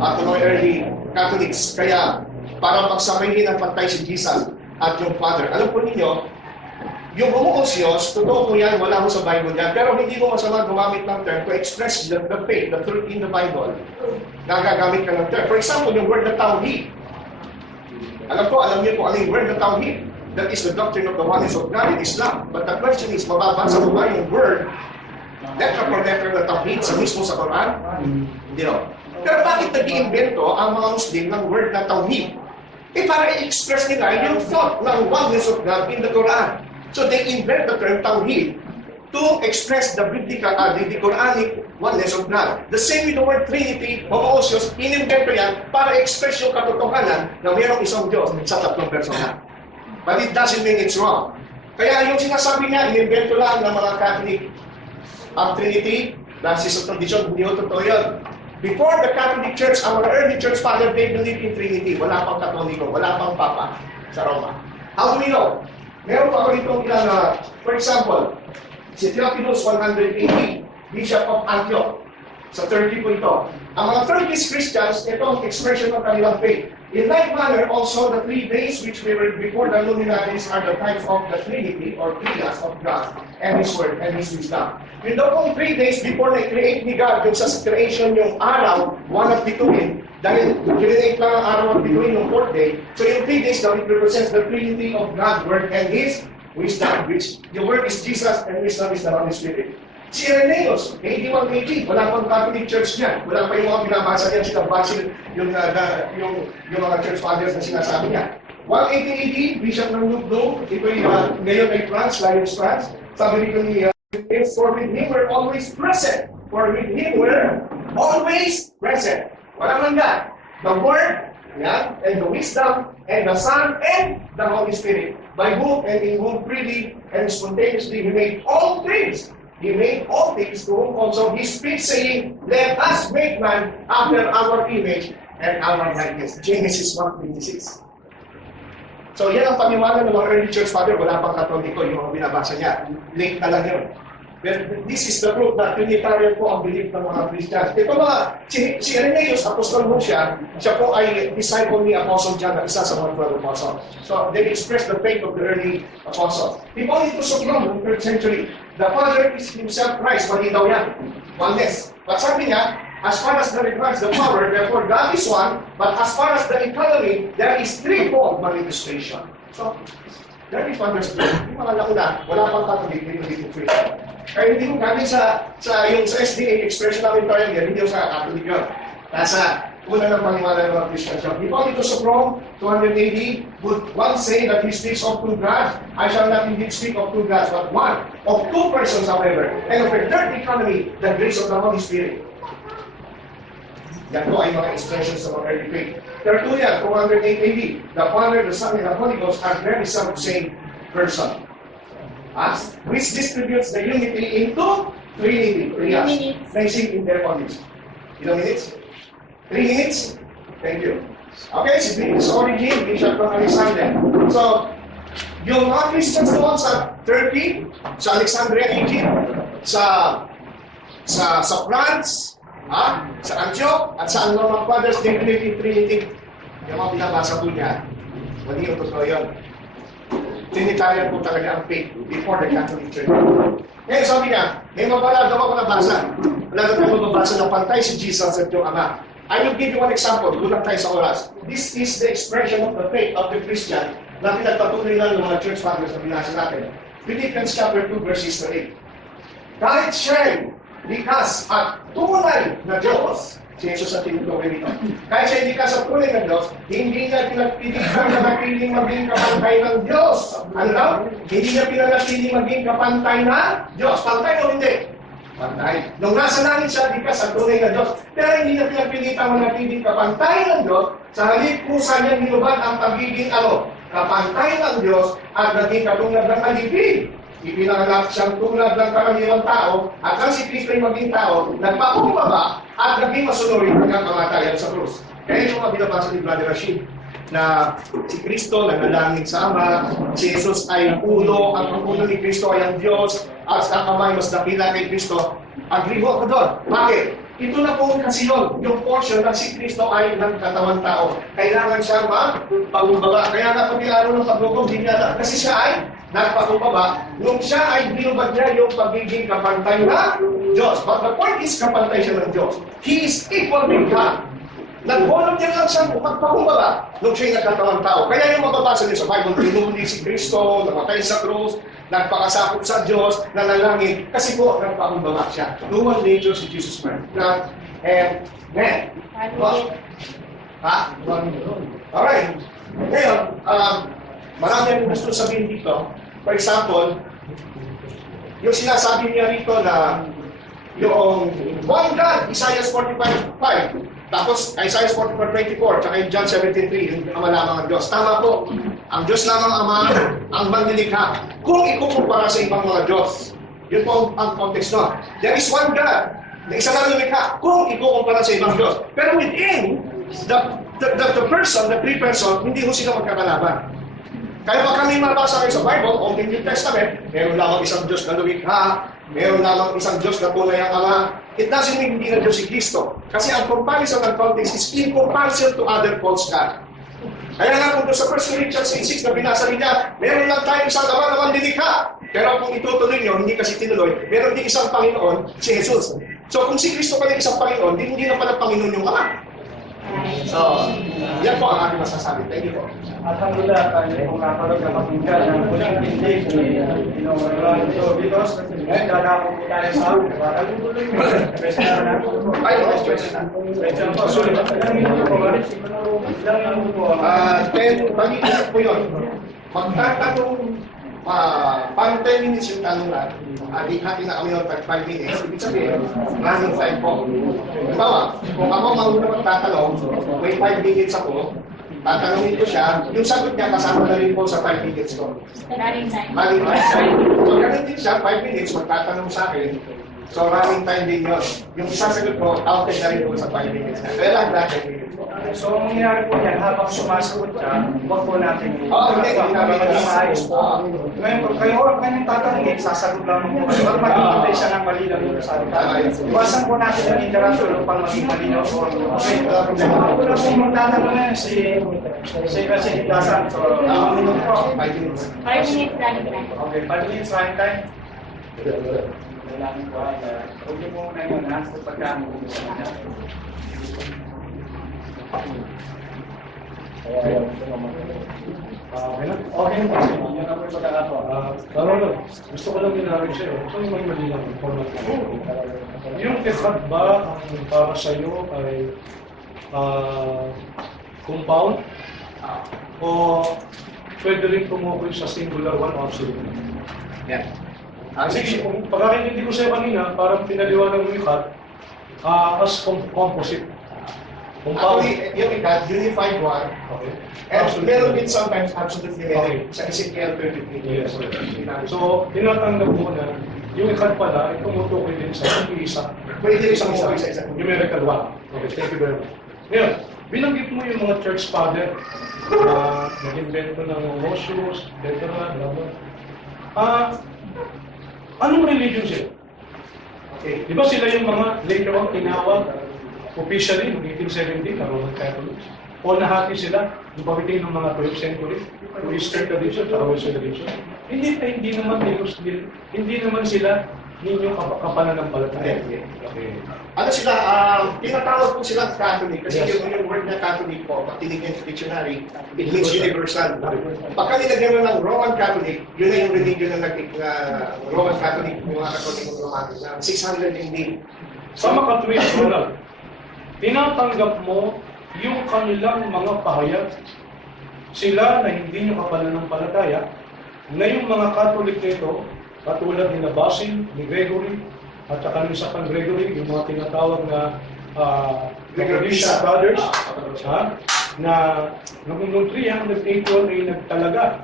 at mga early Catholics. Kaya para magsabihin ng pantay si Jesus at yung Father. Alam po ninyo, yung homoousios, totoo po yan, wala mo sa Bible yan, pero hindi mo masama gumamit ng term to express the faith, the truth in the Bible. Nagagamit ka ng term. For example, yung word na Tawhid. Alam niyo po ano yung word na Tawhid. That is the doctrine of the oneness of God in Islam. But the question is, mababasa mo ba yung word, letter for letter na Tawhid sa mismo sa Quran? Hindi no. Pero bakit nag-iimbento ang mga Muslim ng word na Tawhid? Para i-express nila yung thought ng oneness of God in the Quran. So they invent the term Tawhid to express the biblical, the Quranic oneness of God. The same with the word Trinity, homoousios, inimbento yan para express yung katotohanan na mayroong isang Diyos sa tatlong persona. But it doesn't mean it's wrong. Kaya yung sinasabi niya, inimbento lang ng mga Catholic ang Trinity, dahil sa tradisyon, hindi ko totoo yun. Before the Catholic Church, our early church father, they believed in Trinity. Wala pang Katoliko, wala pang Papa sa Roma. How do we know? Meron pa ako itong ilang, for example, Si Theophilus, 100 AD, Bishop of Antioch. Sa 30 po ito. Ang mga 30s Christians, ito ang expression ng kanilang faith. In like manner, also the 3 days which we were before the luminaries are the types of the Trinity or Trias of God and His Word and His wisdom. Yung daw pong 3 days before na-create ni God yung sa creation yung araw, one of bituin, dahil create lang ang araw of bituin yung 4th day, so yung 3 days now it represents the Trinity of God's Word and His wisdom, which the Word is Jesus and wisdom is the Holy Spirit. Si Irenaeus, AD 180, wala pang Catholic Church niya. Wala pa yung mga binabasa niya, si Basil, yung mga church fathers na sinasabi niya. 180 AD, Bishop ng Lugdo, ito yung ngayon ay France, Lyons, France. Sabi rito ni for with him were always present. For with him were always present. Walang hanggan. The Word, yeah, and the wisdom, and the Son, and the Holy Spirit. By whom and in whom freely and spontaneously He made all things. He made all things, to whom also He speaks, saying, let us make man after our image and our likeness. Genesis 1:26. So yan ang paniwala ng mga early church father. Wala pang Katoliko yung mga binabasa niya. Late na lang yun. But this is the proof that Trinitarian po ang belief ng mga Christians. Ito mga, si Irenaeus, apostol mo siya po ay disciple ni Apostle John, na isa sa mga 12 apostles. So they express the faith of the early apostles. People ito sa from the 3rd century. The Father is Himself Christ. Mali daw yan. Oneness. But sabi niya, as far as that regards the power, therefore God is one, but as far as the economy, there is threefold manifestation. So, that is understood. Yung mga nauna, wala pang Catholic, hindi ko free. Kaya hindi ko galing sa SDA expression namin tayo yan, hindi ko sa Catholic yun. Nasa una ng paniwala ng mga Christians. Di ba ito sa Rome, 200 AD, would one say that he speaks of 2 gods? I shall not indeed speak of 2 gods, but one, of 2 persons, however, and of a third economy, the grace of the Holy Spirit. Yan po ay mga expressions of our early faith. Tertullian, 208 AD, the Father, the Son, and the Holy Ghost are very some same person. Which distributes the unity into Trinity. Placing in their bodies. Ilang minutes? 3 minutes? Thank you. Okay, si origin, Bishop ng Alexander. So, yung mga Christians doon sa Turkey, sa Alexandria, Egypt, sa France, sa Antioch, at sa Norman Fathers, they believe in Trinity. Yung mga binabasa po niya, mali yung totoo yun. Trinitarian po talaga ang faith before the Catholic Church. Ngayon sabi niya, may mabala daw ako nabasa. Wala na tayo mababasa ng pantay si Jesus at yung Ama. I will give you one example. Gulang tayo sa oras. This is the expression of the faith of the Christian na pinagpatuloy lang ng mga church fathers na binasa natin. Philippians chapter 2, verses 8. Kahit siya'y likas at tunay na Diyos, si Jesus at tinutuloy nito. Kahit siya'y likas at tunay na Diyos, hindi niya pinagpilihan na mapiling maging kapantay ng Diyos. Ano daw? Hindi niya pinanatiling maging kapantay na Diyos. Pantay o hindi? Pantay. Nung nasa langit siya, likas at tunay na Diyos. Pero hindi niya pinagpilitan manatiling kapantay ng Diyos. Sa halip kusa niya nilubad ang pagiging kapantay ng Diyos at naging katulad ng alipin. Ipinanganak siyang tulad ng karaniwang tao at nang si Kristo ay maging tao, nagpakumbaba at naging masunuri hanggang kamatayan sa krus. Kaya yung mga binabasa ni Brother Rashid na si Kristo nanalangin sa Ama, si Jesus ay ang ulo, ang ulo ni Kristo ay ang Diyos, at ang Ama ay mas dakila kay Kristo. Agree ako doon. Bakit? Ito na po kasi yung portion na si Kristo ay ng katawang tao. Kailangan siya magpakumbaba. Kaya nga pati araw ng paglugong, hindi niya kasi siya ay nagpakumbaba. Nung siya ay binubad niya yung pagiging kapantay na Diyos. But the point is, kapantay siya ng Diyos. He is equal with God. Nag-honor niya lang siya magpakumbaba nung siya'y nagkatawang tao. Kaya yung mababasa niyo sa Bible, pinuli si Kristo, namatay sa krus, nagpakasakop sa Diyos, nanalangin, kasi po, nagpakumbaba siya. Human nature si Jesus Christ. And then, alright. Ngayon, marami ang gusto sabihin dito. For example, yung sinasabi niya rito na yung one God, Isaiah 45:5, tapos Isaiah 44:24, tsaka yung John 17:3, yung Ama lamang ang Diyos. Tama po, ang Diyos lamang Ama, ang manlilikha. Kung ikukumpara sa ibang mga Diyos, yun po ang context nun. There is one God, na isa lang lumikha, kung ikukumpara sa ibang Diyos. Pero within the person, the three person, hindi ho sila magkakalaban. Kaya pag kami mabasa kayo sa Bible, o New Testament, meron lamang isang Diyos na lumikha, meron lamang isang Diyos na tunay ang Ama. It doesn't mean hindi na Diyos si Kristo. Kasi ang comparison ng context is in comparison to other false God. Kaya nga kung sa 1 Corinthians 6 na binasa rin niya, meron lang tayong isang Ama na manlilikha. Pero kung itutuloy nyo, hindi kasi tinuloy, meron din isang Panginoon, si Jesus. So kung si Kristo pala isang Panginoon, hindi na pala Panginoon yung Ama. So, yan po ang aking masasabi. Thank you po. Alhamdulillah, tayo pong napalog na pakinggan ng muling tindig ni Pinoy Because, ngayon dadako po tayo sa akin. Para tutuloy mo. Pwede na natin po. Ay, pwede na. Pwede na po. Sorry, ilang minuto po. Ilang minuto po. 10 minutes po yun. Magtatanong, parang 10 minutes yung tanong na, hati na kami ng 5 minutes, ibig sabihin, running time po. Halimbawa, kung ako mauna magtatanong, may 5 minutes ako, tatanungin ko siya, yung sagot niya kasama na rin po sa 5 minutes ko. Running time. Running time. So, ganun din siya, 5 minutes, magtatanong sa akin. So, running time din yun. Yung isasagot ko, counted na rin po sa 5 minutes. Kaya lang na 10 minutes po. So, ang mangyayari po yan, habang sumasagot siya, huwag po natin yung Hindi. maayos po. Ngayon, kung kayo ang kanyang tatanungin, sasagot lang po. Huwag magkakantay siya ng malinaw yung salita. Iwasan po natin ang interruption upang maging malinaw po. Okay, ako na po magtatanong na kasi higlasan. So, ang minuto po. 5 minutes. 5 minutes running time. Okay, 5 minutes running time. Kailangan po ay, huwag niyo po muna yun, ha? Sa pagka-uusap niya. Okay na? Okay, yun na po yung pagkakataon. Ronald, gusto ko lang ginamit sa'yo. Ito yung may malinaw information. Yung tekad ba ang para sa'yo ay compound? O pwede rin tumukoy sa singular one o absolute? Yan. Kasi kung pagkakintindi ko sa'yo kanina, parang pinaliwanag mo yung cut as composite. Compound. Actually, yung ikat, unified one. Okay. And Absolute. meron din sometimes absolutely Okay. sa Ezekiel 33. Yes. So, tinatanggap mo na yung ikat pala ay tumutukoy din sa isa. Pwede rin sa isa isa. Numerical one. Okay, thank you very much. Ngayon, binanggit mo yung mga church father na nag-invento ng Mosius, Veteran, blah, blah. Anong religion sila? Okay. Di ba sila yung mga later on tinawag officially noong 1870 na Roman Catholics? O nahati sila yung pagdating ng mga 12th century, yung Eastern tradition at Western tradition? Hindi naman sila ninyong kapananampalataya. Okay. Ano sila, tinatawag po silang Catholic kasi Yes. yung word na Catholic po, pag tinignan sa dictionary, it means universal. Pagka nilagyan mo ng Roman Catholic, yun na yung religion na Roman Catholic, yung mga Catholic ng Roman, na 600 AD. Sa mga katwid, Ronald, tinatanggap mo yung kanilang mga pahayag, sila na hindi nyo kapananampalataya, na yung mga Catholic nito, katulad ni Basil, ni Gregory, at saka ni Sakan Gregory, yung mga tinatawag na Gregorian Brothers, na noong 381 ay nagtalaga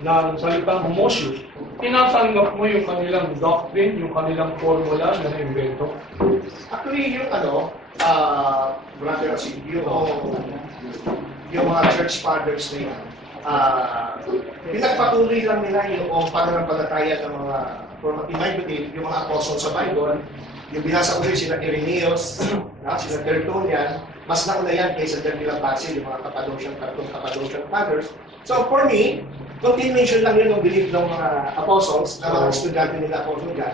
ng salitang homosius, tinatanggap mo yung kanilang doctrine, yung kanilang formula na na-invento. Actually, yung brother, yung mga church fathers na yan, pinagpatuloy lang nila yung pananampalataya ng mga, in my belief, yung mga apostles sa Bible, yung binasa ko rin sila Irenaeus, sila Tertullian, mas nauna yan kaysa Tertullian Basil, yung mga Cappadocian fathers. So for me, continuation lang yun ng belief ng mga apostles, na mga estudyante nila Apostle John.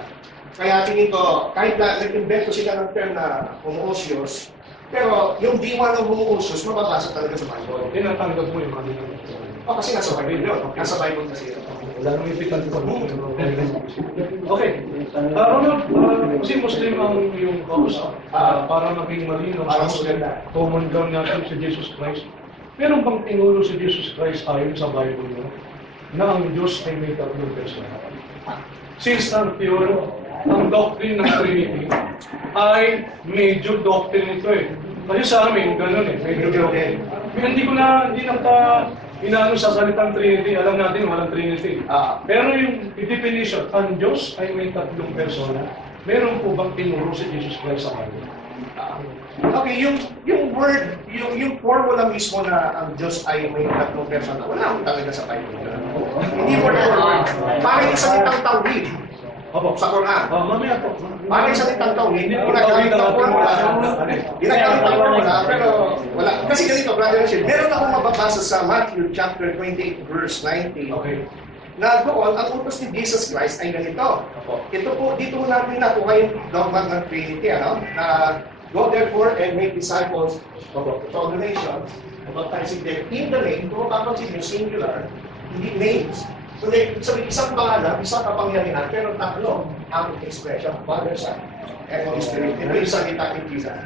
Kaya tingin ko, kahit na nag-invento sila ng term na homoousios, pero yung diwa ng homoousios, mababasa talaga sa Bible. Tinatanggap mo yung kanilang O kasi nasa Bible yun. Nasa Bible kasi yun. wala nang ipitan ko. Okay. Ronald, kasi Muslim ang iyong kausap. Para maging malinaw Para sa Muslim na. common ground natin si Jesus Christ. Meron bang tinuro si Jesus Christ ayon sa Bible mo na ang Diyos ay may tatlong persona? Since ang theory, ang doctrine ng Trinity ay major doctrine ito eh. Kasi sa amin, gano'n eh. Major doctrine. Hindi inaano sa salitang Trinity, alam natin walang Trinity. Pero yung definition, ang Diyos ay may tatlong persona, meron po bang tinuro si Jesus Christ sa kanila? Okay, yung word, yung formula mismo na ang Diyos ay may tatlong persona, wala akong talaga sa Bible. Hindi word for word. Parang isang itang tawid Opo. sa Quran. Mamaya po. Parang isang itang tawid, ginagamit ng formula. Ginagamit ng formula, pero wala. Kasi ganito, brother Rachel, meron akong mababasa sa Matthew chapter 28, verse 19. Okay. Na doon, ang utos ni Jesus Christ ay ganito. Ito po, dito natin nakuha yung dogma ng Trinity, ano? Na go therefore and make disciples of all the nations, baptizing them in the name, kung mapapansin yung singular, hindi names. Kundi, sabi, isang pangalan, isang kapangyarihan, pero tatlo ang expression, Father, Son, and Holy Spirit. Ito yung salita ni Jesus.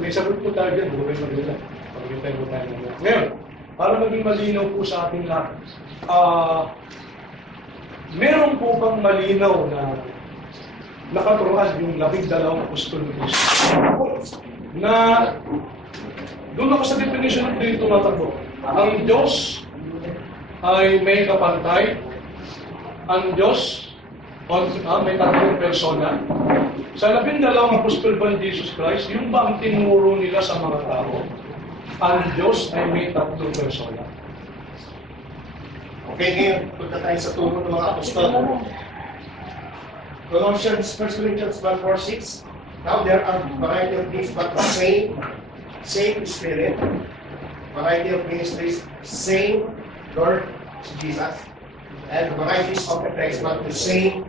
May sagot po tayo dyan. Huwag kayo magdala. Pag-intay po tayo ng ngayon, para maging malinaw po sa ating lahat, meron po bang malinaw na nakaturuan yung 12 apostol ni Cristo na doon ako sa definition ng Trinity tumatakbo. Ang Diyos ay may kapantay, ang Diyos may tatlong persona. Sa 12 apostol ba ni Jesus Christ, yung ba ang tinuro nila sa mga tao? Ang Diyos ay may tatlong persona. Okay, ngayon, punta tayo sa turo ng mga apostol. Colossians, 1 Corinthians 1:4-6. Now there are variety of gifts, but the same Spirit. Variety of ministries, same Lord Jesus. And varieties of effects, but the same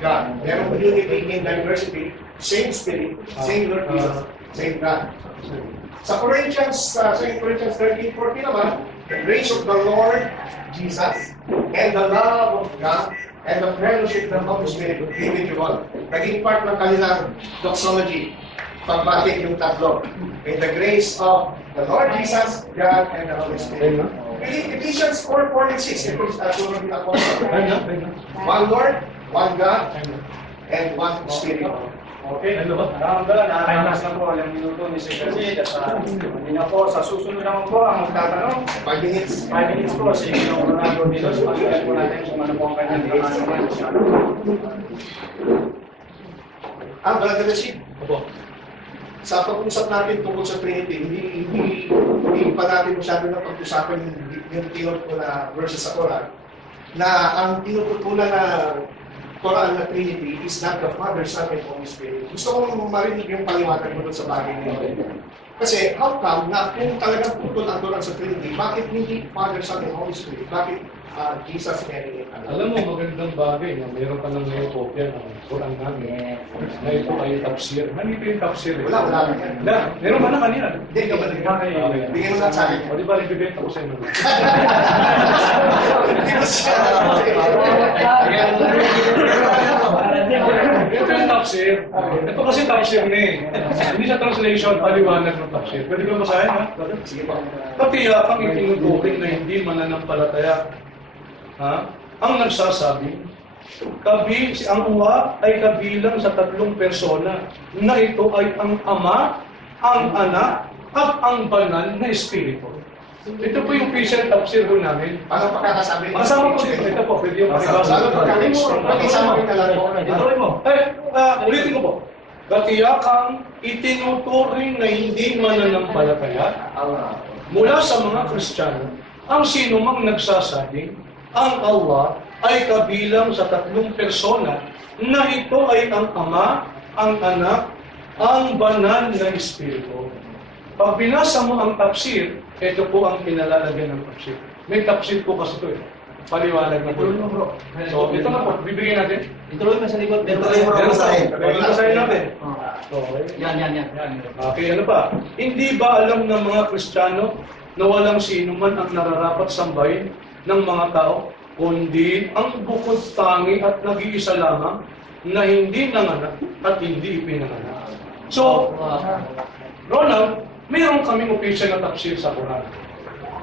God. Meron unity in diversity, same Spirit, same Lord Jesus, same God. Sa Corinthians, 2 Corinthians 13:14 naman, the grace of the Lord Jesus and the love of God and the fellowship of the Holy Spirit be with you all. Naging part ng kanilang doxology, pagbati yung tatlo. In the grace of the Lord Jesus, God, and the Holy Spirit. Ephesians 4:4-6, ito sa tulong ng Apostle. One Lord, one God, and one Spirit. Okay, nakakamalas na po ang minuto ni Secretary. Hindi na po, sa susunod naman po ang magtatanong. 5 minutes. 5 minutes po, si Ginoong Ronaldo Dilos. Pagkakas po natin kung ano po ang kanyang pangalan. Brother Rashid, sa pag-usap natin tungkol sa Trinity, hindi pa natin masyado na pag-usapan yung tinod ko na verses sa Quran, na ang tinututulan na Quran na Trinity is not the Father, Son, and Holy Spirit. Gusto kong marinig yung paliwanag mo doon sa bagay nito. Kasi how come na kung talagang putol ang Quran sa Trinity, bakit hindi Father, Son, and Holy Spirit? Bakit Jesus and Alam mo, magandang bagay na mayroon ka ng ngayon kopya ng Quran namin. Na ito ay tafsir. Nandito yung tafsir. Wala lang yan. Wala. Meron ba na kanina? Hindi ka ba nagkakay? Bigyan mo lang sa akin. O di ba, ibibenta ko sa inyo? Ito yung tafsir. Ito kasi tafsir na eh. Hindi sa translation, paliwanag ng tafsir. Pwede ba basahin, ha? Sige po. Katiyak ang itinuturing na hindi mananampalataya. Ang nagsasabi, ang uwa ay kabilang sa tatlong persona na ito ay ang Ama, ang Anak, at ang Banal na Espiritu. Ito po yung official tafsir doon namin. Paano pagkakasabi? Kasama po dito. Ito po, pwede yung pakibasa. Paano pagkakasama ko na lang po? Ituloy mo. Ulitin ko po. Katiyakang itinuturing na hindi mananampalataya mula sa mga Kristiyano, ang sino mang nagsasabing ang Allah ay kabilang sa tatlong persona na ito ay ang Ama, ang Anak, ang Banal na Espiritu. Pag binasa mo ang tafsir, ito po ang pinalalagyan ng tafsir. May tafsir po kasi ito eh. Paliwanag na po. So, ito na po. Bibigyan natin. Ituloy mo sa likod. Ituloy mo lang sa akin. Basahin natin. Okay. Yan. Okay, ano pa? Hindi ba alam ng mga Kristiyano na walang sino man ang nararapat sambahin ng mga tao, kundi ang bukod tangi at nag-iisa lamang na hindi nanganak at hindi ipinanganak. So, Ronald, mayroon kaming official na tafsir sa Quran.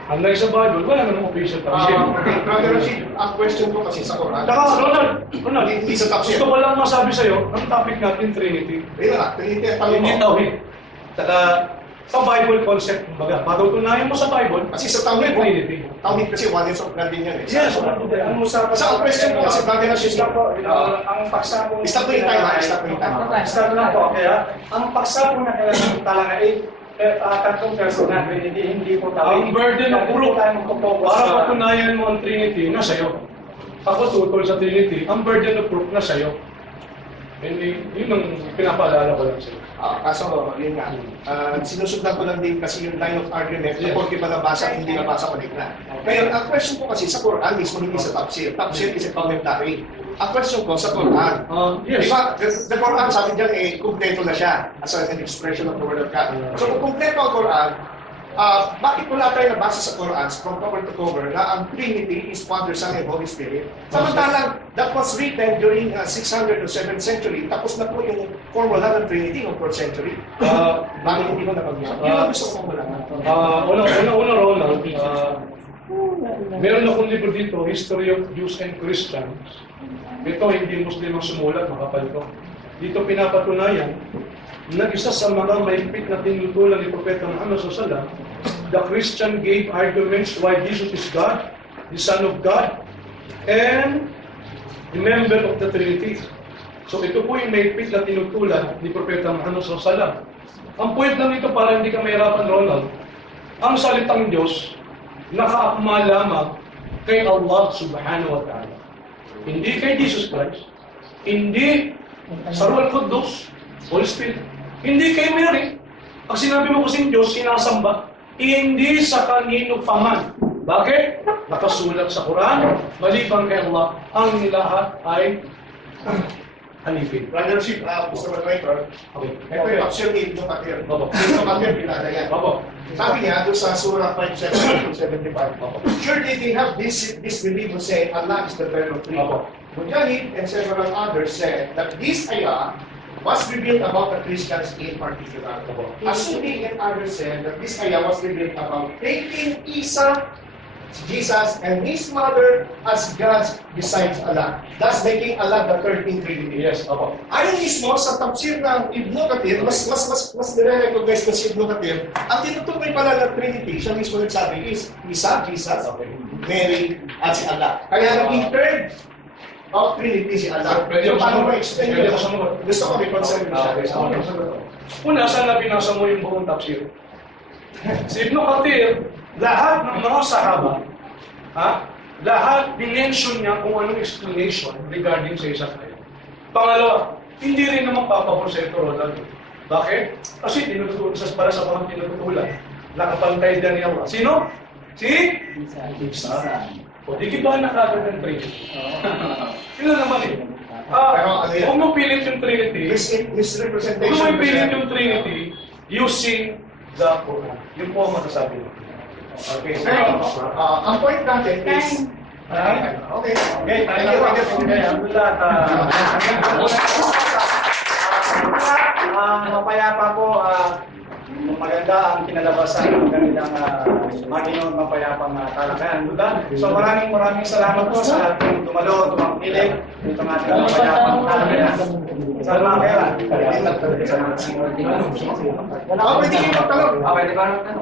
Unlike sa Bible, wala namang official tafsir. Brother Rashid, ang question ko kasi sa Quran. Saka, Ronald, Hindi sa tafsir. gusto ko lang masabi sa'yo, ang topic natin, Trinity. Ayun na, Trinity at Hindi Panginoon. tawhid. Saka, Sa Bible concept, kumbaga, matutunayan mo sa Bible, Kasi sa tawhid, Trinity. tawhid kasi oneness of God din yan eh. Yes, Ang usapan Sa question ko kasi brother na Stop po. Ang paksa po. Stop po yung time, ha? Stop po yung time. Stop lang po. Kaya, ang paksa po na kailangan talaga ay tatlong personal, hindi po tayo. Ang burden of proof, tayo magpo-focus para sa... patunayan mo ang Trinity, na sa'yo. Ako tutol sa Trinity, ang burden of proof na sa'yo. Hindi, yun ang pinapaalala ko lang sa'yo. Kaso, yun nga, sinusundan ko lang din kasi yung line of argument, Yes. kapag ba nabasa, hindi nabasa, balik na. Ngayon, ang question ko kasi sa Quran, mismo hindi sa tafsir. Tafsir is a commentary. Ang question ko sa Quran, Yes. di ba, the Quran sabi dyan eh, kumpleto na siya as an expression of the word of God. So kung kumpleto ang Quran, bakit wala tayo nabasa sa Quran from cover to cover na ang Trinity is Father, Son, and Holy Spirit? Samantalang, that was written during 600 to 7th century, tapos na po yung formula ng Trinity ng 4th century. Bakit hindi mo napag-iwan? Yun ang gusto ko malaman. Una, Ronald, meron akong libro dito, History of Jews and Christians. Ito, hindi Muslim ang sumulat, makapal ko. Dito pinapatunayan na isa sa mga mahigpit na tinutulan ni Propeta Muhammad SAW, the Christian gave arguments why Jesus is God, the Son of God, and the member of the Trinity. So ito po yung mahigpit na tinutulan ni Propeta Muhammad SAW. Ang point lang ito para hindi ka mahirapan, Ronald, ang salitang Diyos nakaakma lamang kay Allah Subhanahu wa Ta'ala. Hindi kay Jesus Christ, hindi sa Ruh al-Qudus, Holy Spirit, hindi kay Mary. Pag sinabi mo kasing Diyos, sinasamba, hindi sa kanino paman. Bakit? Nakasulat sa Quran, maliban kay Allah, ang lahat ay hanipin. Brother Chief, Mr. Moderator, Okay. ito yung option 8 ng Katir. Opo. Yung Katir, pinada yan. Opo. Sabi niya, doon sa Surah 5:75. Surely they have this belief to say Allah is the very of three. Opo. Mujahid and several others said that this ayah was revealed about the Christians in particular. Asuni and others said that this ayah was revealed about taking Isa, Jesus, and his mother as gods besides Allah, thus making Allah the third in Trinity. Yes, opo. Ayon mismo sa tafsir ng Ibn Kathir, mas nire-recognize ko si Ibn Kathir, ang tinutukoy pala ng Trinity, siya mismo nagsabi is Isa, Jesus, Mary, at si Allah. Kaya naging third of Trinity si Allah. So, paano ma-explain Pwede yun? ko sumunod. Gusto ko may concern siya. Una, sana binasa mo yung buong tafsir. Si Ibn Kathir, lahat ng mga sahaba, lahat dinention niya kung anong explanation regarding sa isang ayat. Pangalawa, hindi rin naman papapor sa ito, Ronald. Bakit? Kasi para sa mga tinututulan, nakapantay din niya. Sino? Si? Isa. O, di kiba na kagad ng Trinity. Yun na naman eh. Pero ano yan? Kung mapilit yung Trinity, Misrepresentation. kung may pilit yung Trinity, using the Quran. Yun po ang masasabi ko. Okay, so, ang point natin is, okay, Okay, thank you, Brother. mapayapa po, maganda ang kinalabasan ng kanilang Panginoon mapayapang talakayan. So maraming salamat po sa lahat ng dumalo, tumangkilig, itong ating mapayapang talakayan. Salamat kayo. Pwede kayo magtanong.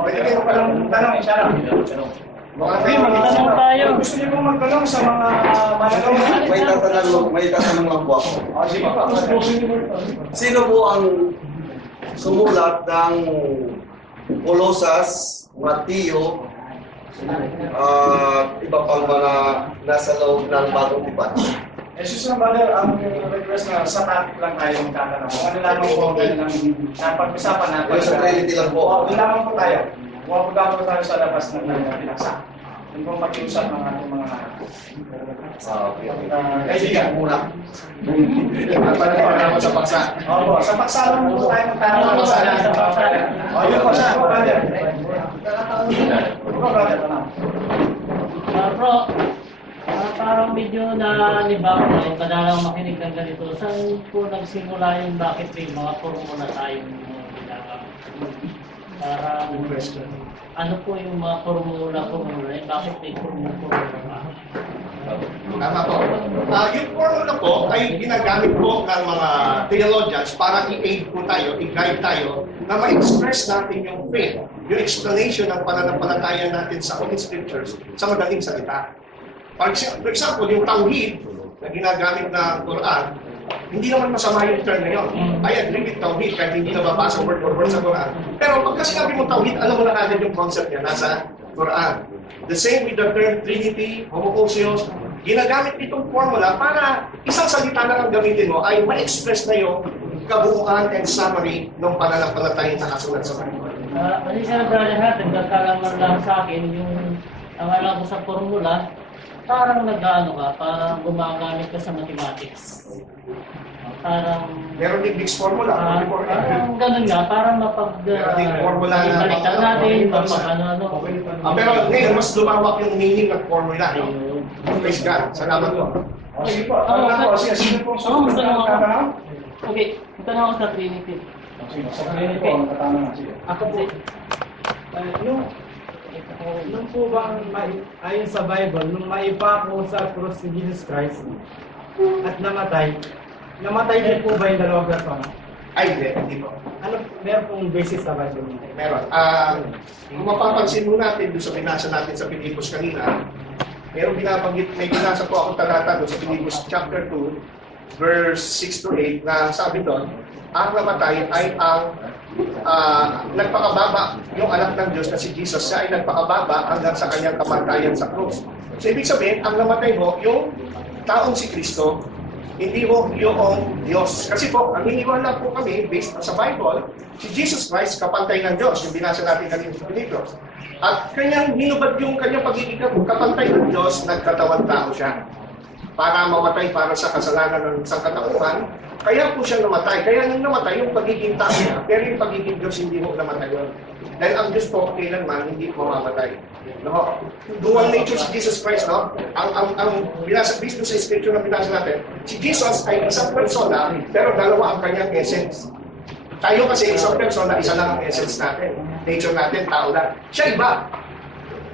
Pwede kayo magtanong, inshallah. Magtanong tayo. Gusto niyo pong magtanong sa mga mananong? May tatanong lang po ako. Sige pa. Sino po ang sumulat ng Colosas, Mateo, iba pang mga nasa loob ng bagong tipan? Jesus na brother, ang request na sa topic lang tayo magtatanong. Ano lamang po ang pag-usapan natin? Yung sa Trinity lang po. Doon lamang po tayo. Huwag po tayo sa labas ng pinaksa. Yung pong pag-iusap ng ating mga kaibigan. Muna. Para sa paksa. Opo, sa paksa lang po tayo magtatanong. O, yun po siya, brother. Brother, Bro, parang medyo na libang tayo, kadalang makinig ng ganito. Saan po nagsimula yung bakit may mga formula tayong ginagawa? Para ano po yung mga formula, bakit may formula pa? Tama po. Yung formula po ay ginagamit po ng mga theologians para i-aid po tayo, i-guide tayo na ma-express natin yung faith, yung explanation ng pananampalataya natin sa Holy Scriptures sa madaling salita. For example, yung tauhid na ginagamit ng Quran, hindi naman masama yung term na yun. I agree with tauhid kahit hindi nababasa word for word sa Quran. Pero pagka sinabi mo tauhid, alam mo na agad yung concept niya nasa Quran. The same with the term Trinity, Homoousios, ginagamit itong formula para isang salita na lang gamitin mo ay ma-express na yung kabuuan and summary ng pananampalatayang nakasulat sa Bible. Pasensya na brother natin, nagkalaman lang sa akin yung ang alam ko sa formula, parang nag-ano ka, parang gumagamit ka sa mathematics. Parang Meron din mixed formula. parang ganun nga, parang Meron din formula na baliktad natin, ano. Pero ngayon, mas lumawak yung meaning ng formula. No? Praise God. Salamat po. Sige po. Sige po. Okay, ito na ako sa Trinity. Sige, sa Trinity po, nakatanong. Sige. Ako po, nung po bang ayon sa Bible, nung maipa po sa cross si Jesus Christ at namatay din po ba yung dalawang persona? Ay, hindi po. Ano, meron pong basis sa Bible? Meron. Kung mapapansin mo natin doon sa binasa natin sa Pilipos kanina, meron binabanggit, may binasa po akong talata doon sa Pilipos chapter 2, verse 6 to 8, na sabi doon, ang namatay ay ang nagpakababa, yung anak ng Diyos na si Jesus, siya ay nagpakababa hanggang sa kanyang kamatayan sa krus. So, ibig sabihin, ang namatay mo, yung taong si Kristo, hindi mo yung Diyos. Kasi po, ang iniwala po kami, based sa Bible, si Jesus Christ, kapantay ng Diyos, yung binasa natin kanina sa Pilipos. At kanyang hinubad yung kanyang pagiging kapantay ng Diyos, nagkatawan tao siya. Para mamatay para sa kasalanan ng isang katauhan, kaya po siya namatay. Kaya nung namatay, yung pagiging tao niya, pero yung pagiging Diyos hindi mo namatay yun. Dahil ang Diyos po, kailanman, hindi mamamatay. No? Dual nature si Jesus Christ, no? Ang binasa, based sa scripture na binasa natin, si Jesus ay isang persona, pero dalawa ang kanyang essence. Tayo kasi isang persona, isa lang ang essence natin. Nature natin, tao lang. Siya iba.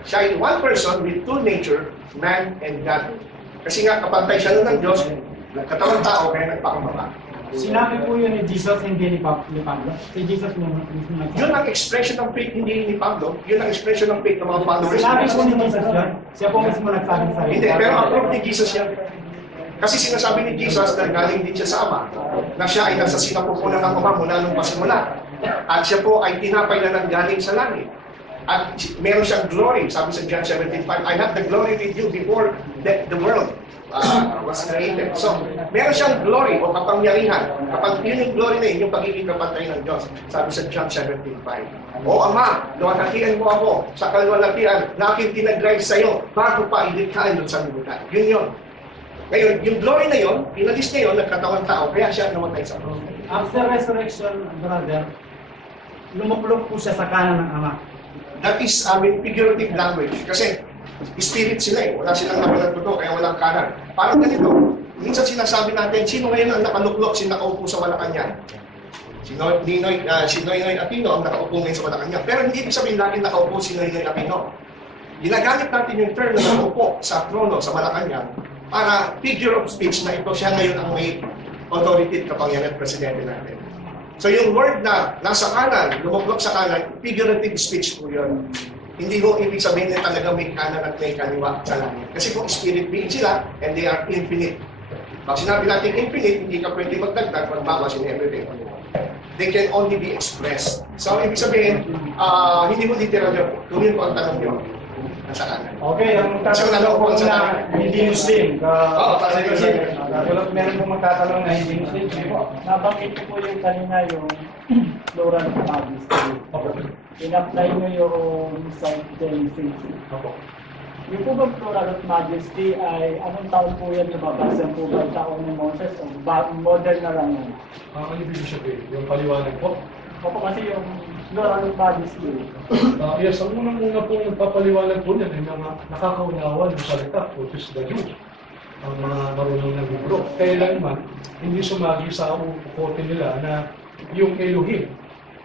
Siya ay one person with two nature, man and God. Kasi nga, kapantay siya nun ng Diyos, nagkatawang tao, kaya nagpakababa. Sinabi po yun ni Jesus, hindi ni Pablo. Si Jesus mismo nagsabi. Yun ang expression ng faith, hindi ni Pablo. Yun ang expression ng faith ng mga followers. Sinabi po ni Jesus yun. Siya po mismo nagsabi sa Hindi, pero approve ni Jesus yan. Kasi sinasabi ni Jesus na galing din siya sa Ama, na siya ay nasa sinapupunan ng Ama mula nung pasimula. At siya po ay tinapay na nang galing sa langit. At meron siyang glory. Sabi sa John 17:5, I have the glory with you before the world was created. So, meron siyang glory o kapangyarihan. Kapag yun yung glory na yun, yung pagiging kapantay ng Diyos. Sabi sa John 17:5, O Ama, luwalhatian mo ako sa kaluwalhatian na aking tinag-drive sa'yo bago pa ilikhain doon sa libutan. Yun yun. Ngayon, yung glory na yun, pinalis na yun, nagkatawang tao, kaya siya namatay sa cross. After resurrection, brother, lumuplok po siya sa kanan ng Ama. That is, figurative language. Kasi, spirit sila eh. Wala silang naman ng totoo, kaya walang kanan. Parang ganito, minsan sinasabi natin, sino ngayon ang nakaluklok, sino nakaupo sa Malacanang? Si Noynoy Aquino ang nakaupo ngayon sa Malacanang. Pero hindi ibig sabihin natin nakaupo si Noynoy Aquino. Ginagamit natin yung term na nakaupo sa trono sa Malacanang para figure of speech na ito siya ngayon ang may authority at kapangyarihan at presidente natin. So yung word na nasa kanan, lumuklok sa kanan, figurative speech po yun. Hindi ko ibig sabihin na talaga may kanan at may kaliwa sa langit. Kasi kung spirit being sila, and they are infinite. Pag sinabi natin infinite, hindi ka pwede magdagdag, magbawas in everything. They can only be expressed. So ibig sabihin, hindi mo literal yun. Tuloy ko ang tanong nyo. Nasa kanan. Okay, ang tatanong ko na hindi Muslim. Meron pong magtatanong na hindi Muslim. Sige po. Nabanggit ko po yung kanina yung plural majesty. In-apply nyo yung sa Genesis. Yung po bang plural of majesty ay anong taon po yan lumabas? Yan po ba taon ni Moses? O modern na lang yun? Ang ibig sabihin, yung paliwanag po. Opo kasi yung plural of majesty. Yes, ang unang-una po nagpapaliwanag po niyan ay mga nakakaunawa ng salita, which is the Jews. Ang mga marunong ng libro. Kailanman, hindi sumagi sa ukote nila na yung Elohim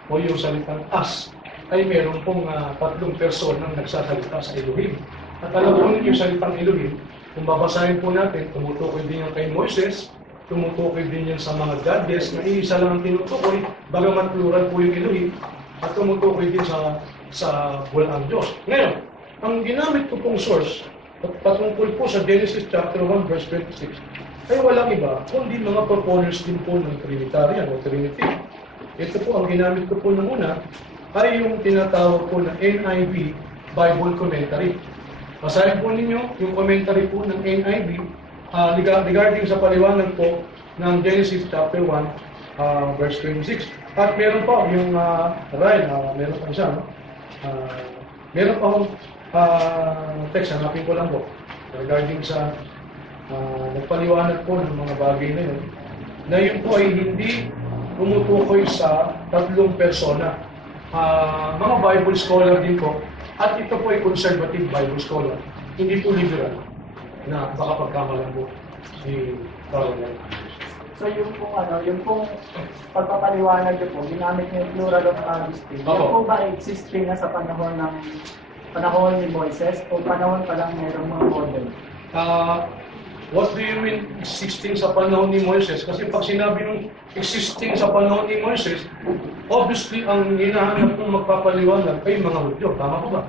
o yung salitang as ay meron pong tatlong personang nagsasalita sa Elohim. At alam po ninyo yung salitang Elohim, kung babasahin po natin, tumutukoy din yung kay Moises, tumutukoy din yan sa mga goddess na iisa lang ang tinutukoy, bagamat plural po yung Elohim, at tumutukoy din sa walang Diyos. Ngayon, ang ginamit ko pong source, patungkol po sa Genesis chapter 1 verse 26, ay walang iba, kundi mga proponents din po ng Trinitarian o Trinity. Ito po, ang ginamit ko po nung una, ay yung tinatawag po na NIV Bible Commentary. Basahin po ninyo yung commentary po ng NIV regarding sa paliwanag po ng Genesis chapter 1 verse 26. At meron pa yung Ryan, meron pa siya, no? Meron pa akong text, hanapin ko lang po regarding sa nagpaliwanag po ng mga bagay na yun, na yun po ay hindi tumutukoy sa tatlong persona. Mga Bible scholar din po, at ito po ay conservative Bible scholar, hindi po liberal, na baka pagkamalan po si Caroline. So yung pong pagpapaliwanag niyo po, ginamit niyo yung plural of majesty. Yan Opo. po ba existing na sa panahon ni Moises o panahon pa lang mayroong mga model? What do you mean existing sa panahon ni Moises? Kasi pag sinabi ng existing sa panahon ni Moises, obviously ang hinahanap ng magpapaliwanag ay mga Hudyo. Tama po ba?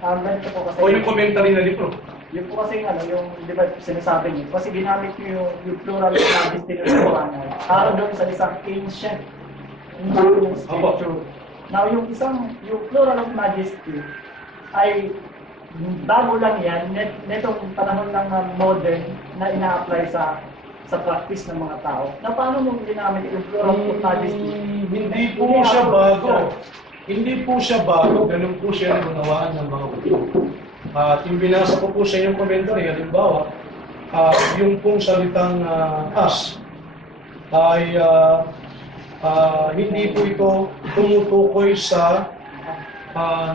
Ganito po kasi, O yung commentary na libro? yung po kasi yung di ba sinasabi niyo, kasi ginamit niyo yung plural of majesty na liwanag. Para doon sa isang ancient yung scripture. Now yung plural of majesty ay bago lang yan, netong panahon ng modern na ina-apply sa practice ng mga tao. Na paano mo ginamit yung plural of majesty? Hindi po siya bago. Hindi po siya bago. Ganun po siya ang unawaan ng mga Hudyo. At yung binasa ko po sa inyong commentary, halimbawa, yung pong salitang as ay hindi po ito tumutukoy sa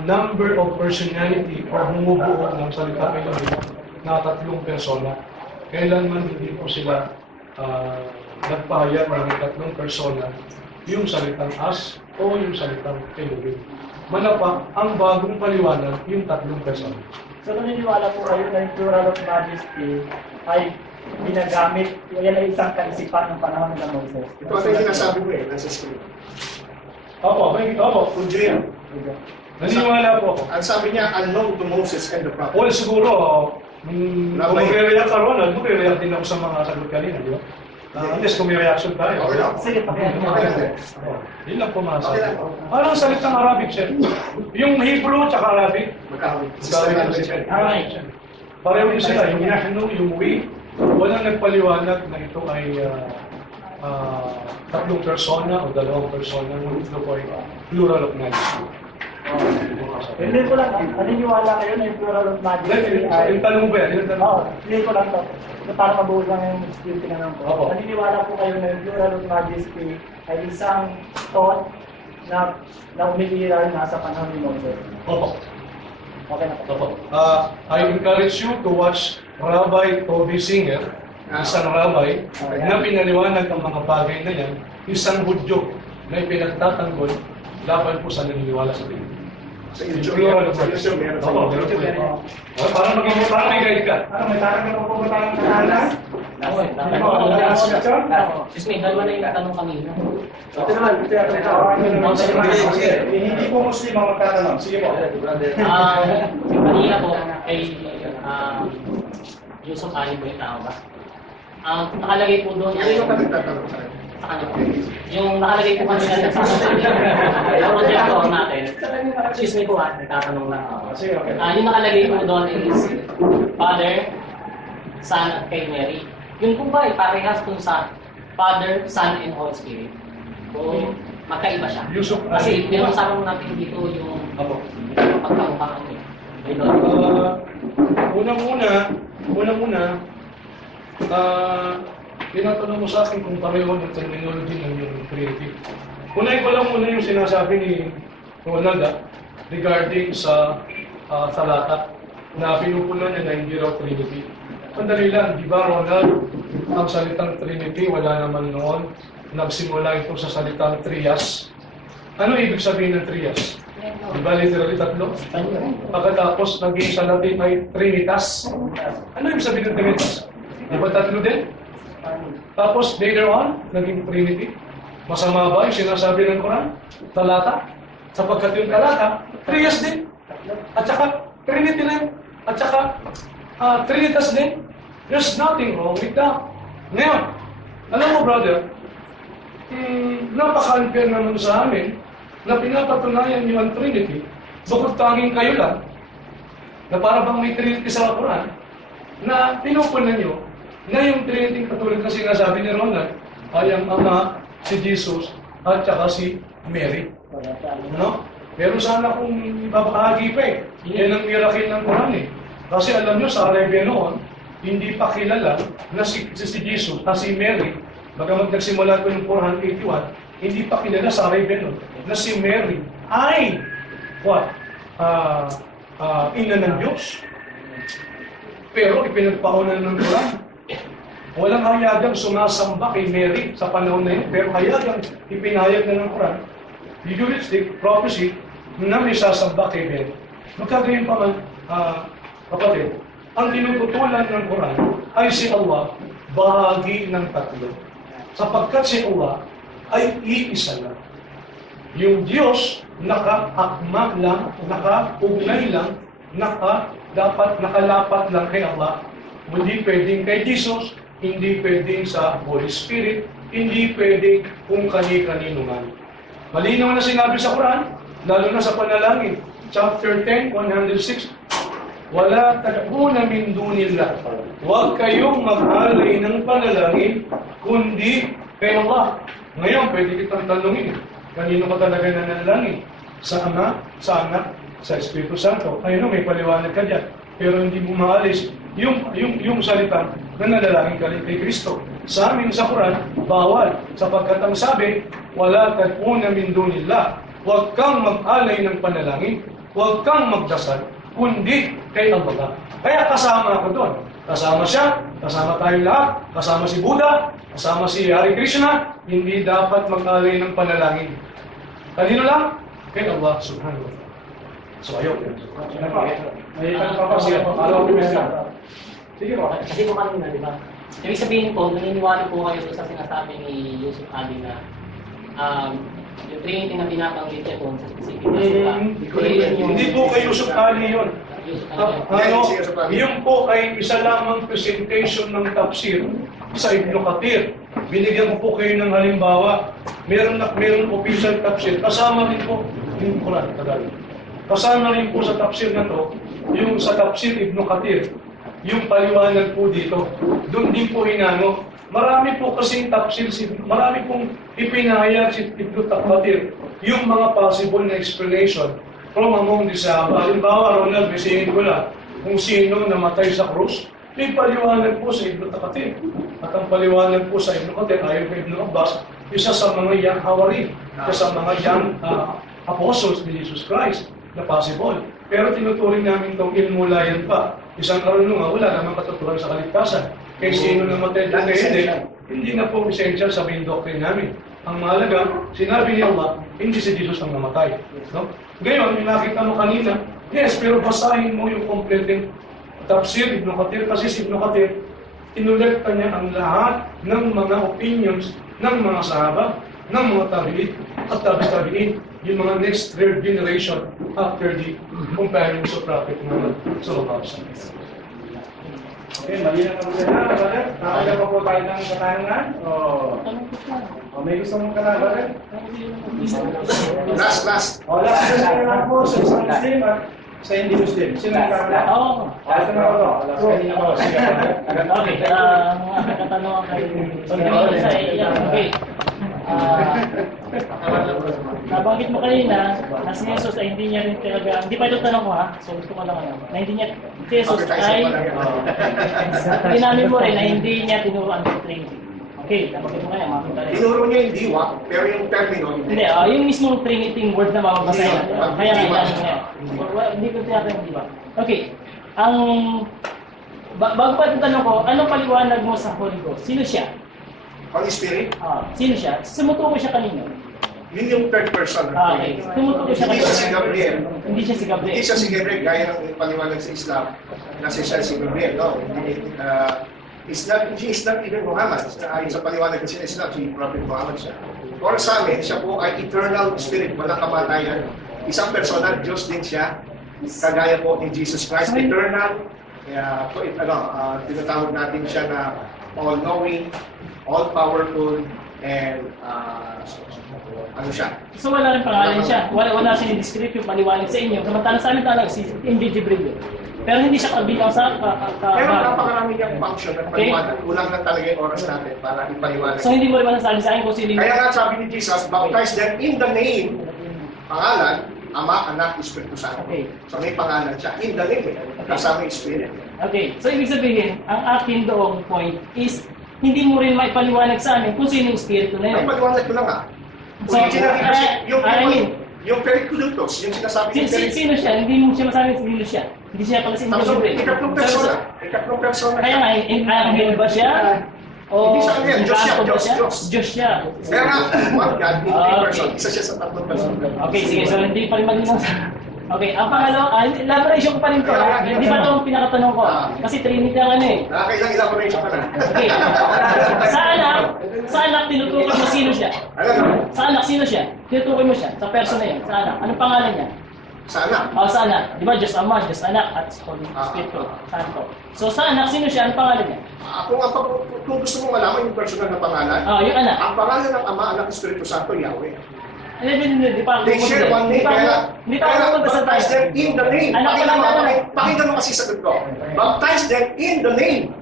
number of personality o bumubuo ng salita Elohim na tatlong persona. Kailanman hindi po sila nagpahayag ng tatlong persona yung salitang as o yung salitang Elohim. Malapa, ang bagong paliwanag yung tatlong persona. So naniniwala po kayo na yung plural of majesty ay ginagamit, yan ay isang kaisipan ng panahon ng Moises. Ito ang sinasabi ko nasa screen. Opo, Hudyo yan. Naniniwala po ako. Ang sabi niya, unknown to Moses and the prophet. Well, siguro, kung magre-react ka Ronald, magre-react din ako sa mga sagot kanina, di ba? Unless kung may reaction tayo. Okay lang. Sige, pakihan mo. Okay lang. Yun lang po masasabi. Okay lang. Parang salitang Arabic, sir. Yung Hebrew at Arabic, Magkawit. Alright. pareho din sila. Yung nahnu, yung we, walang nagpaliwanag na ito ay tatlong persona o dalawang persona. Ito po ay plural of majesty. Hindi ko lang, naniniwala kayo na yung plural of majesty ay... Yung tanong mo ba yan? Yung tanong Oo, mo? hindi ko lang to. Para mabuo lang yung skill tinanong Opo. ko. Naniniwala po kayo na yung plural of majesty ay isang thought na umiiral na sa panahon ni Moses. Opo. Okay na po. Opo. I encourage you to watch Rabbi Toby Singer, isang rabbi, na pinaliwanag ang mga bagay na yan, isang Hudyo na ipinagtatanggol laban po sa naniniwala sa Biblia. Sa YouTube, meron. Sa YouTube, meron. Sa Opo, YouTube, meron. Parang may guide ka. May tarang na po ba tayong kanalan? Excuse me, dalawa na yung tanong kanina. Ito naman, hindi po Muslim ang magtatanong. Sige po. Yung kanina po ay Yusuf Ali po yung tao ba? Nakalagay po doon Ano yung nagtatanong sa akin? sa kanya. Yung nakalagay po kanina sa projector natin. Excuse me po nagtatanong lang ako. Sige, okay. Yung nakalagay po doon is Father, Son, at kay Mary. Yung po ba ay parehas dun sa Father, Son, and Holy Spirit? O magkaiba siya? Yusuf Kasi pinag-usapan mo natin dito yung Opo. pagkamukaan niya. Unang-una, tinatanong mo sa akin kung pareho ng terminology ng yung Trinity. Unahin ko lang muna yung sinasabi ni Ronald regarding sa talata na pinupunan niya na hindi raw Trinity. Pandali lang, di ba Ronald, ang salitang Trinity wala naman noon. Nagsimula ito sa salitang trias. Ano ibig sabihin ng trias? Di ba literally tatlo? Pagkatapos naging sa Latin ay Trinitas. Ano ibig sabihin ng Trinitas? Di ba tatlo din? Tapos later on, naging Trinity. Masama ba yung sinasabi ng Quran? Talata? Sapagkat yung talata, Trias din. At saka, Trinity din. At saka, Trinitas din. There's nothing wrong with that. Ngayon, alam mo brother, napaka-unfair naman sa amin na pinapatunayan niyo ang Trinity, bukod tanging kayo lang, na para bang may Trinity sa Quran, na pinupunan niyo na yung Trinity katulad na sinasabi ni Ronald ay ang Ama, si Jesus, at saka si Mary. No? Pero sana kung ibabahagi pa eh. Yan ang miracle ng Quran eh. Kasi alam nyo, sa Arabia noon, hindi pa kilala na si Jesus, na si Mary, bagamat nagsimula ko yung 481, hindi pa kilala sa Arabia noon na si Mary ay, what? Ina ng Diyos. Pero ipinagpaunan ng Quran. Walang hayagang sumasamba kay Mary sa panahon na yun, pero hayagang ipinahayag na ng Quran, Judaistic prophecy na may sasamba kay Mary. Magkagayon pa man, kapatid, ang tinututulan ng Quran ay si Allah, bahagi ng tatlo. Sapagkat si Allah ay iisa lang. Yung Diyos, naka-akma lang, naka-ugnay lang, dapat nakalapat lang kay Allah. Hindi pwedeng kay Jesus, hindi pwedeng sa Holy Spirit, hindi pwedeng kung kani-kanino man. Malinaw na sinabi sa Quran, lalo na sa panalangin. Chapter 10, 106, wala tad'una min dunillah. Huwag kayong mag-alay ng panalangin, kundi kay Allah. Ngayon, pwede kitang tanungin, kanino ka talaga nanalangin? Sa Ama, sa Anak, sa Espiritu Santo. Ayun, may paliwanag ka dyan. Pero hindi mo maalis yung salita na nanalangin ka kay Kristo. Sa amin sa Quran, bawal. Sapagkat ang sabi, wala tad'una min dunillah. Huwag kang mag-alay ng panalangin, huwag kang magdasal, kundi kay Allah. Kaya kasama ako doon. Kasama siya, kasama tayong lahat, kasama si Buddha, kasama si Hare Krishna, hindi dapat mag-alay ng panalangin. Kanino lang? Kay Allah subhanahu wa ta'ala. So ayun. May ikan pa pa siya. Araw ko meron. Sige po. Kasi po kanina, di ba? Ibig sabihin po, naniniwala po kayo sa sinasabi ni Yusuf Ali na yung Trinity na binabanggit niya po sa specific na sila. Hindi po kay Yusuf Ali yun. Yung po ay isa lamang presentation ng tafsir sa Ibn Kathir. Binigyan ko po kayo ng halimbawa. Meron official tafsir. Kasama rin po yung Quran. Kasama rin po sa tafsir na to, yung sa tafsir Ibn Kathir, yung paliwanag po dito. Doon din po hinano. Marami po kasing tafsir, marami pong ipinahayag si Ibn Kathir, yung mga possible na explanation from among the Sahaba. Halimbawa, Ronald, bisingin ko lang, kung sino namatay sa krus, may paliwanag po sa Ibn Kathir. At ang paliwanag po sa Ibn Kathir, ayon kay Ibn Abbas, isa sa mga young Hawari, isa sa mga young apostles ni Jesus Christ na possible. Pero tinuturing namin itong ilmulayan pa. Isang karunungan, wala namang katuturan sa kaligtasan. Kaya sino namatay dyan hindi na po essential sa main doctrine namin. Ang mahalaga, sinabi ni Allah, hindi si Jesus ang namatay. No? Ngayon, nakita mo kanina, yes, pero basahin mo yung completing tafsir Ibn Kathir, kasi si Ibn Kathir, inulekta niya ang lahat ng mga opinions ng mga sahaba, ng mga tabi'in at tabi-tabi'in, yung mga next third generation after the companions of Prophet Muhammad sallallahu alaihi wasallam. Okay, mali na kami na, brother. Nakakita pa po tayo ng katanungan? O may gusto mong katanungan, brother? Last. Last na po sa isang Muslim at sa hindi Muslim. Sino ang katanungan? Oo. Ito na ako. Kanina ko. Sige. Okay, mga katanungan kayo. Okay. Nabanggit mo kanina na si Jesus ay hindi niya rin talaga, hindi pa ito tanong ko ha, so gusto ko lang na hindi niya, si Jesus ay, tinamin mo rin na hindi niya tinuruan ng Trinity. Okay, nabanggit mo kaya, makita rin. Tinuro niya yung diwa, pero yung termino, Hindi, yung mismong Trinity word na mababasahin natin. Kaya nga, hindi ko tinatanong, di ba? Okay, bago pa itong tanong ko, anong paliwanag mo sa Holy Ghost? Sino siya? Holy Spirit, Sino siya? Sumutuko siya kanino? yun yung third person. Okay. Tumutuko siya Hindi kanino? siya si Gabriel. Hindi siya si Gabriel. Hindi siya si Gabriel, gaya ng paliwanag sa Islam, kasi siya si Gabriel. No? He is not even Muhammad. Ayon sa paliwanag ng Islam, si Prophet Muhammad siya. Or sa amin, siya po ay eternal spirit, walang kamatayan. Isang personal, Diyos din siya. Kagaya po ni Jesus Christ, eternal. Kaya po, tinatawag natin siya na all-knowing, all-powerful, and ano siya? So wala rin pangalan siya. Wala siya i-describe yung paliwanag sa inyo. Samantalang sa amin talaga, si MJ Jibril. Pero hindi siya kabilang sa Pero napakarami niyang function at paliwanag. Kulang na talaga yung oras natin para ipaliwanag. So hindi mo rin masasabi sa akin kung sino Kaya nga sabi ni Jesus, baptize them in the name, pangalan, Ama, Anak, Espiritu Santo. Okay. So may pangalan siya. In the name, kasama yung Spirit. Okay, so ibig sabihin, ang akin doong point is, hindi mo rin maipaliwanag sa amin kung sino yung spirito na yun. Ang paliwanag ko lang nga. So, Originally kasi, I yung Periculutos, yung sinasabi ng Sino siya? Hindi mo siya masabi sino siya. Hindi siya pala si Jibril. Ikatlong persona. Ikatlong persona. Kaya nga, angel ba siya? O Hindi sa kanya, Diyos siya, gato ba Diyos. Diyos siya. Kaya nga, one God in three Okay. person. Isa siya sa tatlong person. Okay, sige. So, hindi pa rin malinaw sa... Okay, ang pangalawa, elaboration ko pa rin to. Hindi pa ito ang pinakatanong ko. Kasi Trinity ang ano eh. Nakakailang elaboration ka na. Okay. Sa anak, tinutukoy mo sino siya. Alam mo? Sa anak, sino siya? Tinutukoy mo siya. Sa person na yun. Sa anak. Anong pangalan niya? Sana. Sa anak. Di ba? Diyos Ama, Diyos Anak, at Holy Espiritu Santo. So sa anak, sino siya? Anong pangalan niya? Kung gusto mo malaman yung personal na pangalan, Yung anak. ang pangalan ng Ama, Anak, Espiritu Santo, Yahweh. Hindi pa ako They share one name. Hindi pa ako pumunta sa Baptize them tayo. in the name. Anak ko lang naman. Pakita mo kasi sagot ko. Baptize them in the name.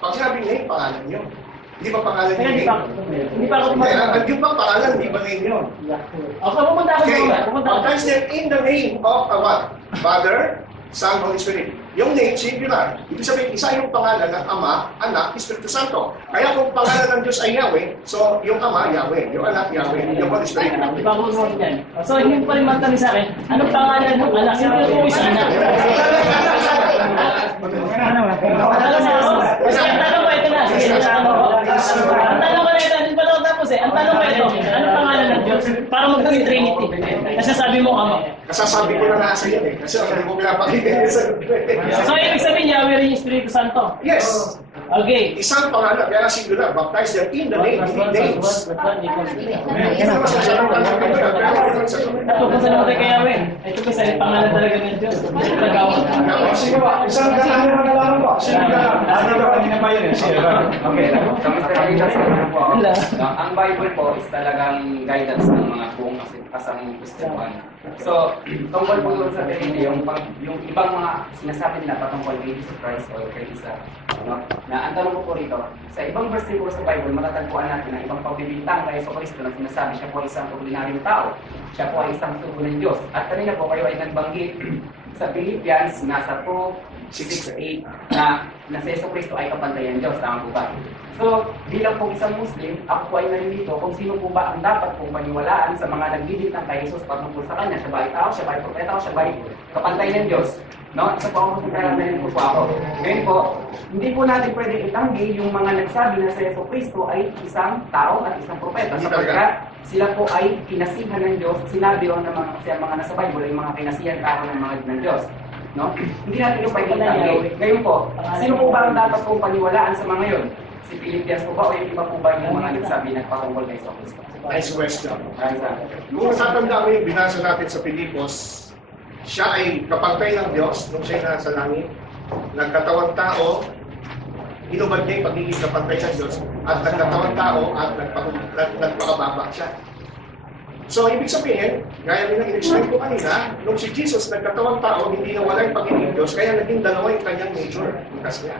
Pag sinabing name, pangalan yun. Hindi ba pangalan yung Hindi name? pa ako pumunta. Yung bang pangalan, hindi ba name yun? Okay, pumunta ako Okay, doon. Pumunta ako. baptize them in the name of what? Father, Son, Holy Spirit. Yung name, singular. Ibig sabihin, isa yung pangalan ng Ama, Anak, Espiritu Santo. Kaya kung pangalan ng Diyos ay Yahweh, so yung Ama, Yahweh. Yung Anak, Yahweh. Yung Holy Spirit, Di Yahweh. ba ako pumunta dyan? So hindi pa rin magtanong sa akin, anong pangalan ng anak? Sino yung isa anak? Kasi ang tanong ko ito na. Sige, ang tanong ko. Ang tanong ko na ito, hindi pa daw tapos eh. Ang tanong ko ito, anong pangalan ng Diyos? Para magiging Trinity. Kasi sabi mo Ama. Kasasabi ko na nasa yan eh. Kasi hindi mo pinapakinggan yung sagot ko eh. So ibig sabihin Yahweh rin yung Espiritu Santo. Yes. Okay. Isang pangalan, kaya singular, baptize them in the name, in names. Tungkol sa namatay kay Yahweh. Ito kasi ang pangalan talaga ng Diyos. Nagawad. Sige ba, isang katanungan na lang po. Sige ka, ano ka kanina pa yun eh. Sige ba? Okay, kamusta kayo sa po ako? Ang Bible po is talagang guidance ng mga buong kasamang Kristiyanuhan. So, tungkol po doon sa Trinity, yung ibang mga sinasabi nila patungkol kay Jesus Christ o kay Isa, na ang tanong ko po rito, sa ibang versikulo sa Bible, matatagpuan natin na ibang pagbibintang kay Kristo na sinasabi siya po ay isang ordinaryong tao, siya po ay isang tubo ng Diyos. At kanina po kayo ay nagbanggit sa Philippians, nasa 2:6-8, na si Kristo ay kapantayan Diyos. Tama po ba? So, bilang po isang Muslim, ako po ay nalilito kung sino po ba ang dapat pong paniwalaan sa mga nagbibintang kay Jesus patungkol sa Kanya. Siya ba ay tao, siya ba ay propeta, o siya ba ay kapantay ng Diyos? No? Isa po ako kung kailangan po ako. Ngayon po, hindi po natin pwedeng itanggi yung mga nagsabi na si Yeso Cristo ay isang tao at isang propeta. Sapagkat sila po ay kinasihan ng Diyos. Sinabi ko ng mga nasa Bible ay mga kinasihan tao ng mga ng Diyos. No? Hindi natin yung pwedeng itanggi. Ngayon po, sino po ba ang dapat pong paniwalaan sa mga yun? Si Philippians po ba o yung iba po ba yung mga nagsabi nagpatungkol kay Yeso Cristo? Nice question. Maraming Kung natatanda mo yung binasa natin sa Pilipos, siya ay kapantay ng Diyos nung siya nasa langit. Nagkatawang tao, inubad niya yung pagiging kapantay ng Diyos at nagkatawang tao at nagpakababa siya. So, ibig sabihin, gaya din ang in-explain ko kanina, nung si Jesus nagkatawang tao, hindi nawala yung pagiging Diyos, kaya naging dalawa yung kanyang nature. Kasi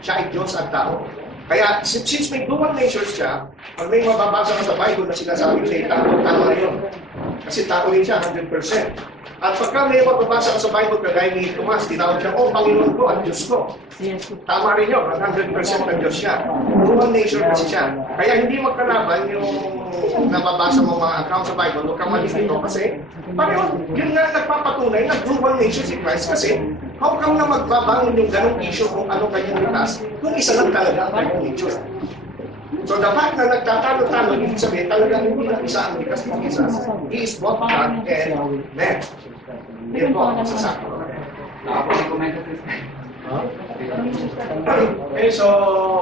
siya ay Diyos at tao. Kaya, since may dual nature siya, pag may mababasa ka sa Bible na sinasabi siya, tama na yun. Kasi tao rin siya, 100%. At pagka may mababasa ka sa Bible, kagaya ni Tomas, tinawag siya, Panginoon ko at Diyos ko. Tama rin yun, 100% ng Diyos siya. Dual nature kasi siya. Kaya hindi magkalaban yung nababasa mo mga account sa Bible, huwag kang malilito kasi pareho, yun nga nagpapatunay na dual nature si Christ kasi how come na magbabangon yung ganong issue kung ano kanyang litas kung isa lang talaga ang kanyang nature. So the fact na nagtatalo-talo, ibig sabihin talagang hindi na isa ang likas ng Jesus. He is both God and man. Yun po ang masasabi ko. Ako po yung komento Ha? Okay, so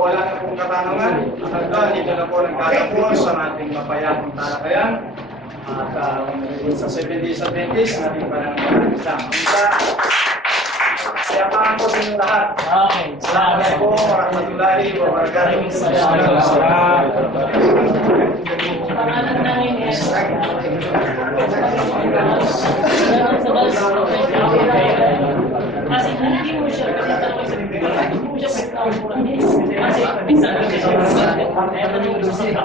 wala na pong katanungan. At dito na po nagtatapos ang ating mapayapang talakayan. At sa 7 days Adventist, ating pananampalatayang Islam. Kaya paano po sa inyo lahat? Okay. Salamat po, warahmatullahi wabarakatuh. Pangalan namin is kasi hindi mo siya pagkatapos sa bibig. Hindi mo siya pagkatapos kasi minsan kaya maniwala siya.